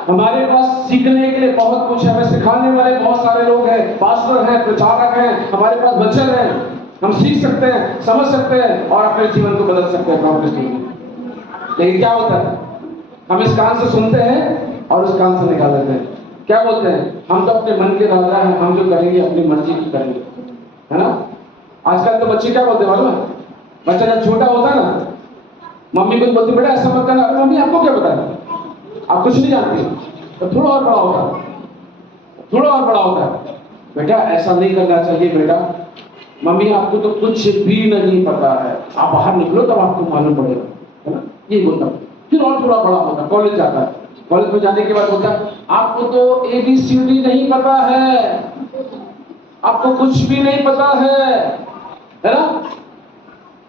हमारे पास सीखने के लिए बहुत कुछ है, हमें सिखाने वाले बहुत सारे लोग हैं, पास्टर हैं, प्रचारक हैं, हमारे पास वचन है, हम सीख सकते हैं, समझ सकते हैं और अपने जीवन को बदल सकते हैं। लेकिन क्या होता है, हम इस कान से सुनते हैं और उस कान से निकाल देते हैं। क्या बोलते हैं? हम तो अपने मन के राजा हैं, हम जो करेंगे अपनी मर्जी की करेंगे, है ना? आजकल तो बच्चे क्या बोलते हैं मालूम है? बच्चा जब छोटा होता है ना, मम्मी कुछ बोलती, बेटा ऐसा मत करना। मम्मी आपको क्या पता है, आप कुछ नहीं जानती। तो थोड़ा और बड़ा होता है, थोड़ा और बड़ा होता है, बेटा ऐसा नहीं करना चाहिए बेटा। मम्मी आपको तो कुछ भी नहीं पता है, आप बाहर निकलो तब आपको मालूम पड़ेगा, है ना? ये बोलता। फिर और थोड़ा बड़ा होता है, कॉलेज जाता है, कॉलेज में जाने के बाद बोलता है आपको तो ABCD नहीं पता है, आपको कुछ भी नहीं पता है ना?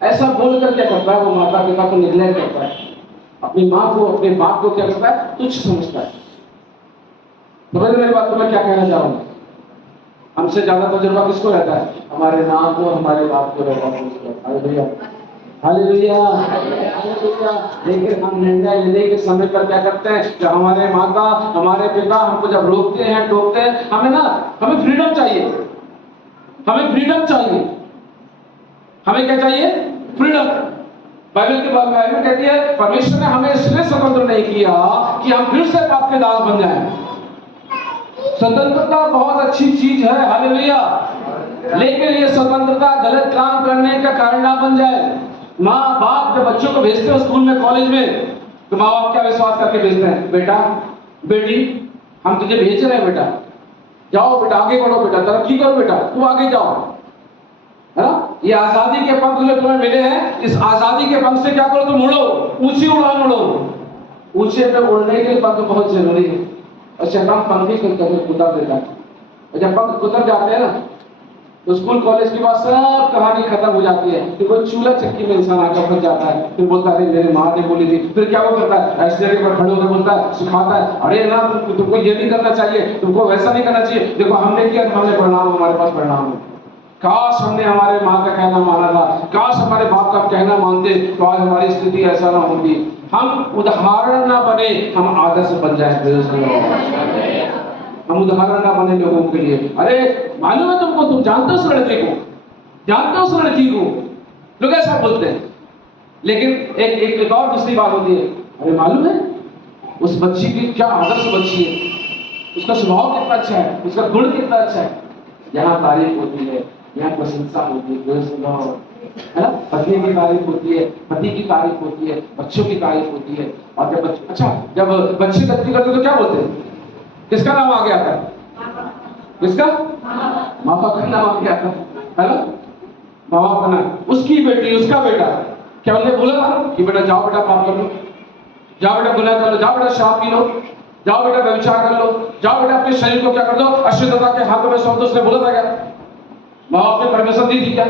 ऐसा बोलकर क्या करता है वो? माता पिता को निग्लेक्ट करता है, अपनी माँ को, अपने बाप को क्या करता है? तुच्छ समझता है। समझ मेरी बात को मैं क्या कहना चाह रहा हूँ? हमसे ज्यादा तजुर्बा किसको रहता है? हमारे माँ को, हमारे बाप को रहता है। Hallelujah, hallelujah, hallelujah. लेकिन हम निर्णय लेने के समय पर क्या करते हैं? जब हमारे माता, हमारे पिता हमको जब रोकते हैं, टोकते हैं, हमें फ्रीडम चाहिए, हमें फ्रीडम चाहिए। हमें क्या चाहिए? फ्रीडम। बाइबल के बाद बाइबल कहती है परमेश्वर ने हमें इसलिए स्वतंत्र नहीं किया कि हम फिर से पाप के दास बन जाएं। स्वतंत्रता बहुत अच्छी चीज है, हालेलुया, लेकिन ये स्वतंत्रता गलत काम करने का कारण ना बन जाए। माँ बाप जब बच्चों को भेजते हैं स्कूल में, कॉलेज में, तो माँ बाप क्या विश्वास करके भेजते हैं? बेटा बेटी हम तुझे भेज रहे हैं, बेटा जाओ, बेटा आगे बढ़ो, बेटा तरक्की करो, बेटा तू आगे जाओ, है ना? ये आजादी के पंख जो तुम्हें मिले हैं, इस आजादी के पंख से क्या करो? तुम उड़ो, ऊंची उड़ान उड़ो। ऊंचे पे उड़ने के लिए पंख बहुत जरूरी है। और शैतान पंखी कुतर देता है। और जब पंख कुतर जाते हैं ना तो स्कूल कॉलेज के बाद सब कहानी खत्म हो जाती है। फिर कोई चूल्हा चक्की में इंसान आकर फंस जाता है, फिर बोलता है मेरी माँ ने बोली थी। फिर क्या वो करता है, ऐसे जगह पर खड़े होकर बोलता है, सिखाता है, अरे ना तुमको ये नहीं करना चाहिए, तुमको वैसा नहीं करना चाहिए, देखो हमने किया तो हमने परिणाम, हमारे पास परिणाम है। काश हमने हमारे माँ का कहना माना था, काश हमारे बाप का कहना मानते तो आज हमारी स्थिति ऐसा ना होती। हम उदाहरण ना बने, हम आदर्श बन जाए। हम उदाहरण ना बने लोगों के लिए। अरे मालूम है तुमको, तुम जानते हो उस लड़के को, जानते हो उस लड़की को, लोग ऐसा बोलते हैं। लेकिन एक और दूसरी बात होती है, अरे मालूम है उस बच्ची की क्या आदर्श बच्ची है, उसका स्वभाव कितना अच्छा है, उसका गुण कितना अच्छा है। यहाँ तारीफ होती है, यहाँ प्रशंसा होती है ना, पत्नी की तारीफ होती है, पति की तारीफ होती है, बच्चों की तारीफ होती है। और जब बच्चे गलती करते तो क्या बोलते हैं, किसका नाम आ गया था, किसका, माँ बाप का नाम आ गया था, है ना, माँ बाप का नाम, उसकी बेटी, उसका बेटा, क्या उन्हें बोला था कि बेटा जाओ बेटा पाप कर लो, जाओ बेटा गुनाह कर लो, जाओ बेटा शराब पी लो, जाओ बेटा व्यभिचार कर लो, जाओ बेटा अपने शरीर को क्या कर दो, अशुद्धता के हाथों में सौंप दो। उसने बोला था क्या, माँ बाप ने परमिशन दी थी क्या,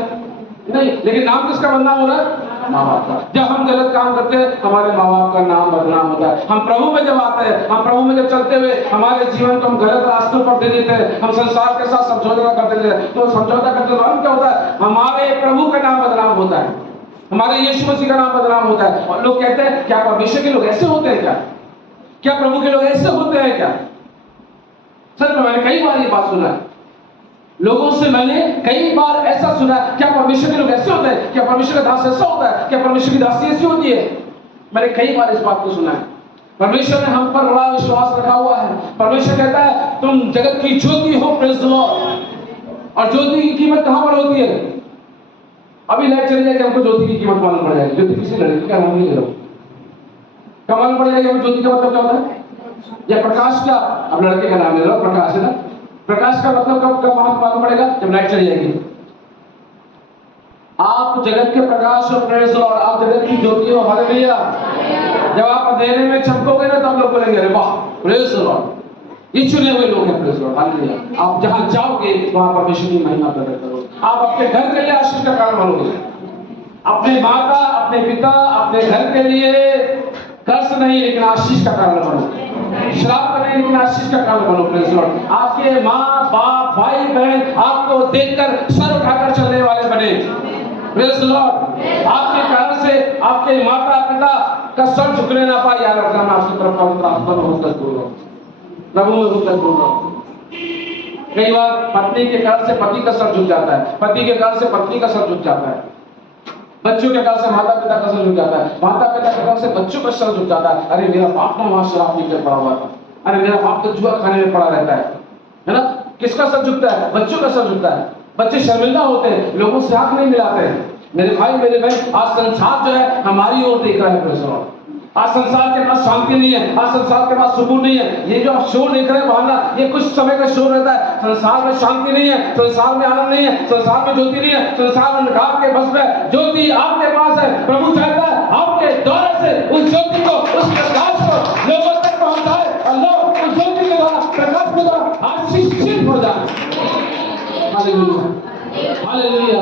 नहीं। लेकिन नाम किसका बदनाम हो रहा है, माँ बाप का। जब हम गलत काम करते हैं हमारे माँ बाप का नाम बदनाम होता है। हम प्रभु में जब आते हैं, हम प्रभु में जब चलते हुए हमारे जीवन को हम गलत रास्तों पर दे देते हैं, हम संसार के साथ समझौता कर देते हैं, तो समझौता करते वक्त क्या होता है, हमारे प्रभु का नाम बदनाम होता है, हमारे यीशु मसीह का नाम बदनाम होता है। और लोग कहते हैं क्या परमेश्वर के लोग ऐसे होते हैं क्या, क्या प्रभु के लोग ऐसे होते हैं क्या। सर मैंने कई बार ये बात सुना है लोगों से, मैंने कई बार ऐसा सुना, क्या परमेश्वर के लोग ऐसे होते हैं, क्या परमेश्वर का दास ऐसा होता है, क्या परमेश्वर की दासी ऐसी होती है। मैंने कई बार इस बात को सुना है। परमेश्वर ने हम पर बड़ा विश्वास रखा हुआ है। परमेश्वर कहता है तुम जगत की ज्योति हो, प्रेज़ द लॉर्ड। और ज्योति की कीमत कहां पर होती है, अभी लाइट चली जाएगी हमको ज्योति की कीमत मालूम पड़ जाएगी। ज्योति किसी लड़की का नाम नहीं ले रहा हूं, कब मालूम पड़ जाएगी ज्योति का मतलब क्या होता है, या प्रकाश का, अब लड़के का नाम ले रहा हूं, प्रकाश है ना, प्रकाश का मतलब कब मालूम पड़ेगा, जब लाइट चली जाएगी। आप जगत के प्रकाश हो, प्रेज़ द लॉर्ड, आप जगत की ज्योति हो, हालेलुया। जब आप अंधेरे में चमकोगे ना तब लोग बोलेंगे अरे वाह, प्रेज़ द लॉर्ड, ये चुने हुए लोग हैं, प्रेज़ द लॉर्ड, हालेलुया। आप जहां जाओगे वहां परमेश्वर की महिमा प्रकट करो। आप अपने घर के लिए आशीष का कारण बनोगे, अपने माता, अपने पिता, अपने घर के लिए कर्ज नहीं लेकिन आशीष का कारण बनो, श्राप का नहीं लेकिन आशीष का कारण बनो, प्रेज़ द लॉर्ड। आपके माँ बाप भाई बहन आपको देखकर सर उठाकर चलने वाले बने, प्रेज़ द लॉर्ड। आपके कारण से आपके माता पिता का सर झुकने ना पाए। याद रखना, मैं आपकी तरफ पवित्र आत्मा में होकर बोल रहा हूं, प्रभु में होकर बोल रहा हूं। कई बार पत्नी के कारण से पति का सर झुक जाता है, पति के कारण से पत्नी का सर झुक जाता है, बच्चों के कारण से माता पिता का सर झुक जाता है, माता पिता के कारण से बच्चों का सर झुक जाता है। अरे मेरा बाप ना वहां शराब पीकर पड़ा हुआ था, अरे मेरा बाप तो जुआ खाने में पड़ा रहता है ना। किसका सर झुकता है, बच्चों का सर झुकता है। बच्चे शर्मिंदा होते हैं, लोगों से हाथ नहीं मिलाते हैं। मेरे भाई मेरे बहन, आज संसार जो है हमारी ओर देख रहा है, प्रेज़ द लॉर्ड। आज संसार के पास शांति नहीं है, आज संसार के पास सुकून नहीं है। ये जो आप शोर देख रहे हैं बहाना, ये कुछ समय का शोर रहता है। संसार में शांति नहीं है, संसार में आनंद नहीं है, संसार में ज्योति नहीं है, संसार अंधकार के बस में। ज्योति आपके पास है। प्रभु चाहता है आपके द्वारा से उस ज्योति को, उस प्रकाश को लोगों तक पहुंचाए और लोग उस ज्योति के द्वारा, प्रकाश के द्वारा आशीषित हो जाए। Hallelujah, hallelujah,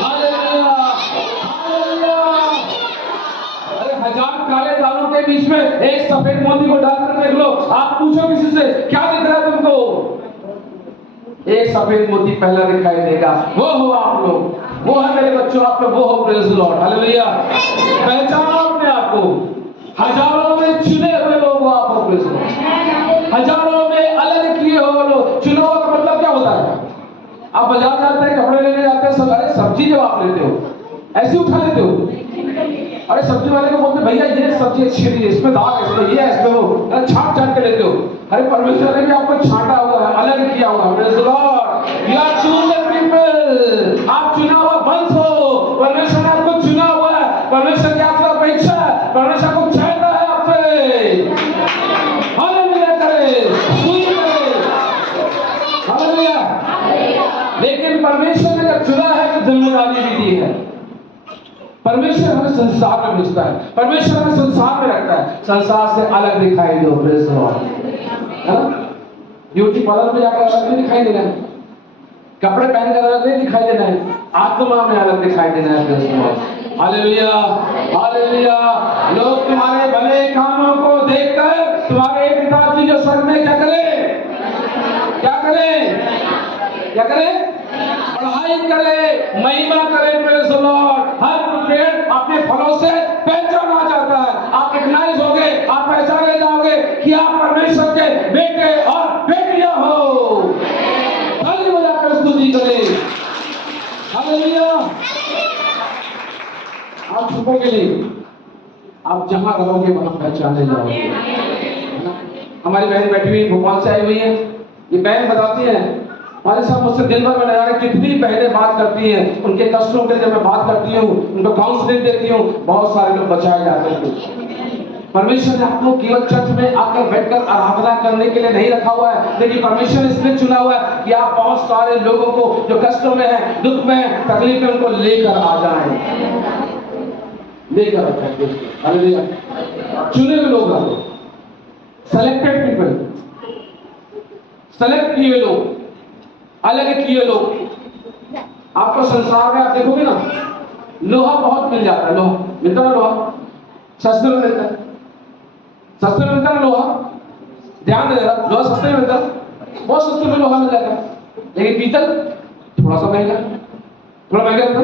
hallelujah, hallelujah. अरे हजार काले दानों के बीच में एक सफेद मोती को डालकर देख लो। आप पूछो किसी से क्या दिख रहा है तुमको, एक सफेद मोती पहला दिखाई देगा, वो हो आप लोग, वो है मेरे बच्चों, आप लोग वो हो, प्रेज़ द लॉर्ड, हालेलुया। पहचानो अपने आप को, हजारों में चुने हुए लोग आप हो, प्रेज़ द लॉर्ड। हजारों में अलग किए हो लोग। चुना हुआ का मतलब क्या होता है, आप बाजार जाते हैं, कपड़े लेने जाते हैं, अरे सब्जी जब आप लेते हो ऐसे उठा लेते हो, अरे सब्जी वाले को बोलते भैया ये सब्जी अच्छी नहीं है, इसमें दाग है, इसमें ये है, इसमें वो, छांट छांट के लेते हो। अरे परमेश्वर ने भी आपको छांटा हुआ है, अलग किया हुआ है, praise the lord. You are chosen people, आप चुना हुआ वंश हो। परमेश्वर ने आपको चुना हुआ है, परमेश्वर की आपसे अपेक्षा है, परमेश्वर को चाहता है आपसे। हालेलुया करे, सुन करे, हालेलुया। लेकिन परमेश्वर ने जब चुना है तो जिम्मेदारी भी दी है। परमेश्वर हमें संसार में भेजता है, परमेश्वर हमें संसार में रखता है, संसार से अलग दिखाई दो, प्रेज़ द लॉर्ड। है ना? ब्यूटी पार्लर में जाकर अलग नहीं दिखाई देना है, कपड़े पहनकर अलग नहीं दिखाई देना है, आत्मा में अलग दिखाई देना है। Hallelujah, hallelujah. लोग तुम्हारे भले कामों को देखकर तुम्हारे पिताजी जो स्वर्ग में क्या करें, क्या करें, क्या करें? पढ़ाई करे, महिमा करे। Praise the Lord. हर पेड़ अपने फलों से पहचाना जाता है। आप रिकॉग्नाइज होगे, आप पहचाने जाओगे कि आप परमेश्वर के बेटे और बेटियां हो। ताली बजाकर स्तुति करें। हालेलुया। आप छुपोगे नहीं, आप जहां रहोगे वहां पहचाने जाओगे, है ना? हमारी बहन बैठी हुई भोपाल से आई हुई है। ये बहन बताती है, हमारे साथ मुझसे दिन भर में न जाने कितनी बहनें बात करती हैं, उनके कष्टों के लिए जब मैं बात करती हूँ, उनको काउंसलिंग देती हूँ, बहुत सारे लोग बचाए जाते हैं। परमेश्वर ने आपको केवल चर्च में आकर बैठकर आराधना करने के लिए नहीं रखा हुआ है, लेकिन परमेश्वर ने इसलिए चुना हुआ है कि आप बहुत सारे लोगों को जो कष्टों में है, दुख में है, तकलीफ में, उनको लेकर आ जाएं, लेकर आ जाएं। हालेलुया। चुने हुए लोग हैं, सेलेक्टेड पीपल, सेलेक्ट किए लोग, अलग किए लोग। आपको संसार में आप देखोगे ना, लोहा बहुत मिल जाता है, लोहा मिलता है, लोहा सस्ते में मिलता है, सस्ते में मिलता है लोहा। ध्यान देना, लोहा सस्ते में मिलता है, बहुत सस्ते में लोहा मिल जाता है। लेकिन पीतल थोड़ा सा महंगा, थोड़ा महंगा रहता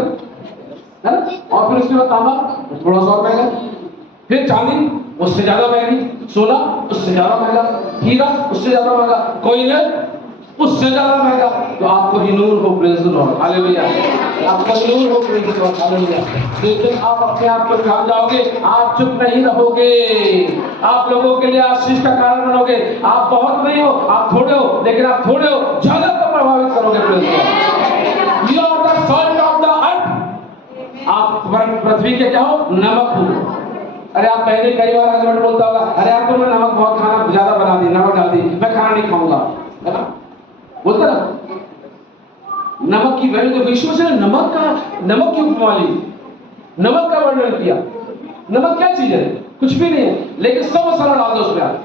है ना? और फिर उसके बाद तांबा थोड़ा सा और महंगा, फिर चांदी उससे ज्यादा महंगी, सोना उससे ज्यादा महंगा, हीरा उससे ज्यादा महंगा, कोयले उससे ज्यादा महंगा। तो आपको ही नूर हो, प्रेज़ द लॉर्ड। हालेलुया। आपको ही नूर हो, प्रेज़ द लॉर्ड। हालेलुया। जिस दिन आप अपने आप को जान जाओगे, आप चुप नहीं रहोगे, आप लोगों के लिए आशीष का कारण बनोगे। आप बहुत नहीं हो, आप थोड़े हो, लेकिन आप थोड़े हो, ज्यादा को प्रभावित करोगे। Praise the lord. You are the salt of the earth. आप पृथ्वी के क्या हो? नमक हो। अरे आप पहले कई बार हस्बैंड बोलता होगा, अरे आपको मैं नमक बहुत खाना ज्यादा बना दी, नमक डाल दी, मैं खाना नहीं खाऊंगा, है ना? बोलता ना, नमक की वैल्यू तो विश्व से नमक की उपमा ली, नमक का वर्णन किया। नमक क्या चीज है? कुछ भी नहीं है, लेकिन सब मसाला डाल दो उसमें। आप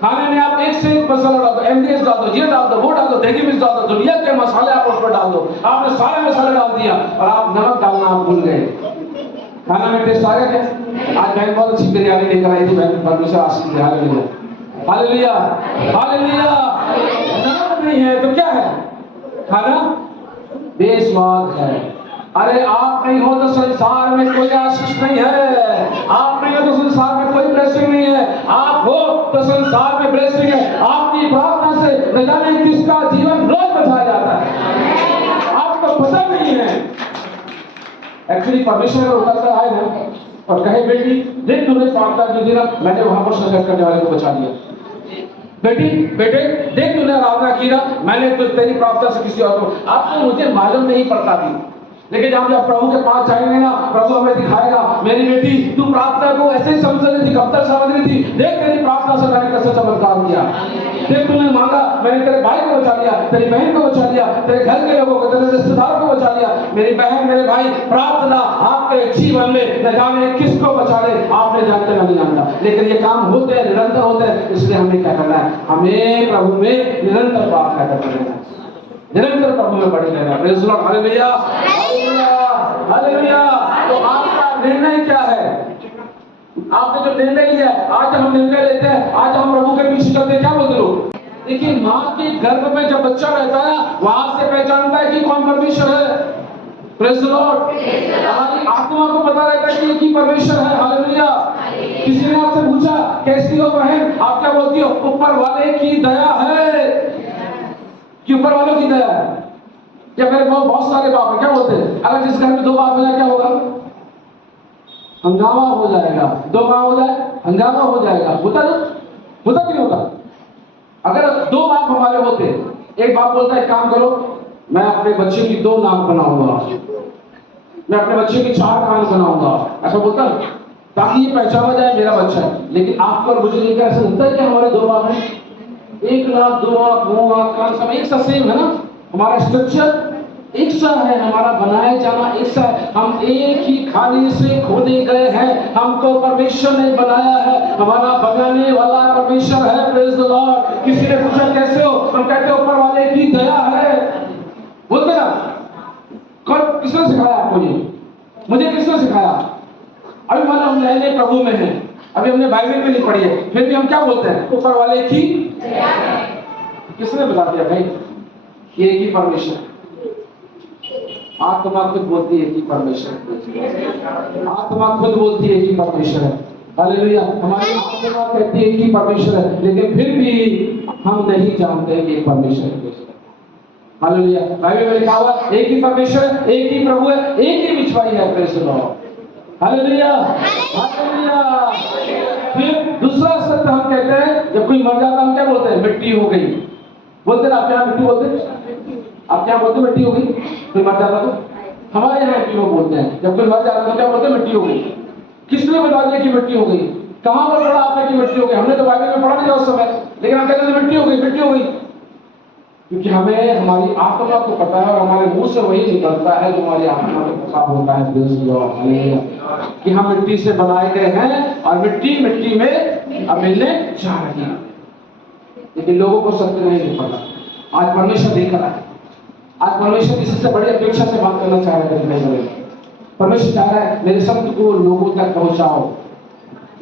खाने में आप एक से एक मसाला डाल दो, एमडीएच डाल दो, ये डाल दो, वो डाल दो, देगी मिर्च डाल दो, दुनिया के मसाले आप उस पर डाल दो। आपने सारे मसाले डाल दिया और आप नमक डालना आप भूल गए। खाना में टेस्ट आ गया क्या? आज बहन बहुत अच्छी बिरयानी लेकर आई थी, बहन परमेश्वर आशीष दे। Hallelujah, hallelujah, hallelujah. नमक नहीं है तो क्या है? खाना बेस्वाद है। अरे आप नहीं हो तो संसार में कोई आशीष नहीं है, आप नहीं हो तो संसार में कोई ब्लेसिंग नहीं है, आप हो तो संसार में ब्लेसिंग है। आपकी प्रार्थना से न जाने किसका जीवन रोज बचाया जाता है, आपको पता नहीं है। एक्चुअली परमेश्वर का उतरता आए ना और कहे, बेटी देख तूने प्रार्थना जो दी ना, मैंने वहां पर सुसाइड करने वाले को बचा दिया। बेटी बेटे देख तूने आराधना की ना, मैंने तो तेरी प्रार्थना से किसी और को। आपको मुझे मालूम नहीं पड़ता भी, लेकिन जब प्रभु के पास जाएंगे ना, प्रभु हमें दिखाएगा, मेरी बेटी तू प्रार्थना को ऐसे ही समझ रही थी, कब तक समझ रही थी, देख तेरी प्रार्थना से मैंने कैसे चमत्कार किया। देख तूने मांगा, मैंने तेरे भाई को बचा लिया, तेरी बहन को बचा लिया, तेरे घर के लोगों को, तेरे रिश्तेदारों को बचा लिया। मेरी बहन मेरे भाई, प्रार्थना आपके जीवन में न जाने किसको बचा ले, आपने जानते नहीं जानता, लेकिन ये काम होते हैं, निरंतर होते हैं। इसलिए हमें क्या करना है? हमें प्रभु में निरंतर प्रार्थना करते रहना, निरंतर प्रभु में बढ़े रहना। Praise the Lord. Hallelujah, hallelujah, hallelujah. तो आपका निर्णय क्या है? आपने जो निर्णय लिया, आज हम निर्णय लेते हैं, आज हम प्रभु के पीछे चलते हैं, क्या बोलते लोग? देखिए, माँ के गर्भ में जब बच्चा रहता है, वहां से पहचानता है कि कौन परमेश्वर है। Praise the Lord. हमारी आत्मा को पता रहता है कि परमेश्वर है। हालेलुया। किसी ने आपसे पूछा कैसी हो बहन, आप क्या बोलती हो? ऊपर वाले की दया है। कि ऊपर वालों की दया है। क्या मेरे बहुत सारे बाप है, क्या बोलते हैं? अगर जिस घर में 2 बाप हो जाए क्या होगा? हंगामा हो जाएगा। 2 बाप हो जाए हंगामा हो जाएगा। होता ना? होता कि नहीं होता? अगर 2 बाप हमारे होते, एक बाप बोलता है काम करो, मैं अपने बच्चे की 2 नाक बनाऊंगा, मैं अपने बच्चे की 4 कान बनाऊंगा, ऐसा बोलता है ताकि ये पहचाना जाए मेरा बच्चा है। लेकिन आपको और मुझे लेकर ऐसा लगता है कि हमारे 2 बाप हैं, 1 लाख 2 लाख 9 लाख कान सब एक सा सेम है ना? हमारा स्ट्रक्चर एक सा है, हमारा बनाया जाना एक सा है। हम एक ही खाने से खोदे गए हैं, हमको परमेश्वर ने बनाया है, हमारा बनाने वाला परमेश्वर है। Praise the Lord. किसी ने पूछा कैसे हो, हम कहते हैं ऊपर वाले की दया है। बोलते ना, कौन किसने सिखाया आपको ये? मुझे किसने सिखाया? अभी मान लो हम नए नए प्रभु में हैं, अभी हमने बाइबल भी नहीं पढ़ी है, फिर भी हम क्या बोलते हैं? ऊपर वाले की दया है। किसने बता दिया भाई? ये एक ही परमेश्वर। आत्मा खुद बोलती है कि परमेश्वर, आत्मा खुद बोलती है कि परमेश्वर है। हालेलुया। हमारी आत्मा कहती है कि परमेश्वर है, लेकिन फिर भी हम नहीं जानते कि परमेश्वर है। हालेलुया। बाइबल में लिखा हुआ एक ही परमेश्वर है, एक ही प्रभु है, एक ही मिचवाई है। Praise the Lord. Hallelujah, hallelujah. फिर दूसरा सत्य हम कहते हैं, जब कोई मर जाता हम क्या बोलते हैं? मिट्टी हो गई। बोलते ना, आप क्या मिट्टी बोलते हैं? आप क्या बोलते? मिट्टी हो गई। कोई मर जाता तो हमारे यहाँ मिट्टी लोग बोलते हैं, जब कोई मर जाता तो क्या बोलते हैं? मिट्टी हो गई। किसने बता दिया कि मिट्टी हो गई? कहां पर पढ़ा आपने कि मिट्टी हो गई? हमने तो बाइबल में पढ़ा नहीं उस समय, लेकिन हम कहते हैं मिट्टी हो गई, मिट्टी हो गई। क्योंकि हमें हमारी आत्मा को पता है और हमारे मुंह से वही निकलता है जो हमारी आत्मा को पता होता है। कि हम मिट्टी से बनाए गए हैं और मिट्टी मिट्टी में अब मिलने जा रही है। लेकिन लोगों को सत्य नहीं पता। आज परमेश्वर देख रहा है, आज परमेश्वर किसी से बड़ी अपेक्षा से बात करना चाह रहे हैं। परमेश्वर चाह रहा है मेरे शब्द को लोगों तक पहुंचाओ,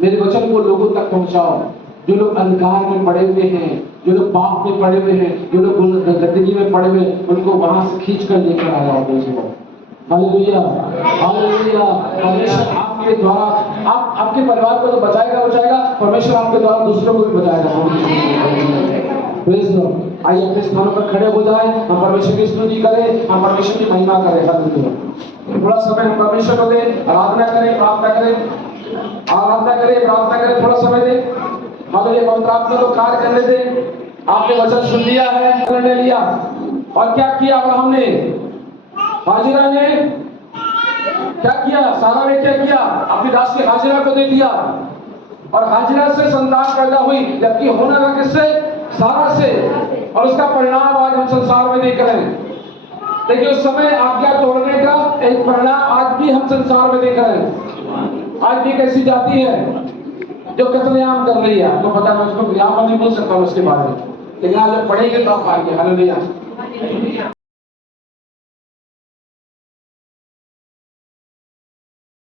मेरे वचन को लोगों तक पहुंचाओ। जो लोग अंधकार में पड़े हुए हैं, जो लोग पाप में पड़े हुए हैं, जो लोग गंदगी में पड़े हुए हैं, उनको वहां से खींच कर लेकर आ जाओ। Hallelujah, hallelujah. परमेश्वर आपके द्वारा आपके परिवार को तो बचाएगा, परमेश्वर आपके द्वारा दूसरों को भी बचाएगा। Praise Lord. आइए अपने स्थानों पर खड़े हो जाएं, हम परमेश्वर की स्तुति करें, हम परमेश्वर की महिमा करें। हालेलुया। थोड़ा समय हम परमेश्वर को दें, आराधना करें, प्रार्थना करें, आराधना करें, प्रार्थना करें। थोड़ा समय दें। हालेलुया। पवित्र आत्मा को कार्य करने दें। आपने वचन सुन लिया है, निर्णय लिया, और क्या किया अब्राहम ने? हाजिरा ने क्या किया? सारा ने क्या किया? अपनी दास की हाजिरा को दे दिया, और हाजिरा से संतान पैदा हुई, जबकि होना था किससे? सारा से। और उसका परिणाम आज हम संसार में देख रहे हैं। देखिए, उस समय आज्ञा तोड़ने का एक परिणाम आज भी हम संसार में देख रहे हैं। आज भी कैसी जाति है जो कत्लेआम कर रही है। आपको पता है, मैं उसको यहाँ पर नहीं बोल सकता उसके बारे में, लेकिन आज जब पढ़ेंगे तो आप आगे। हालेलुया।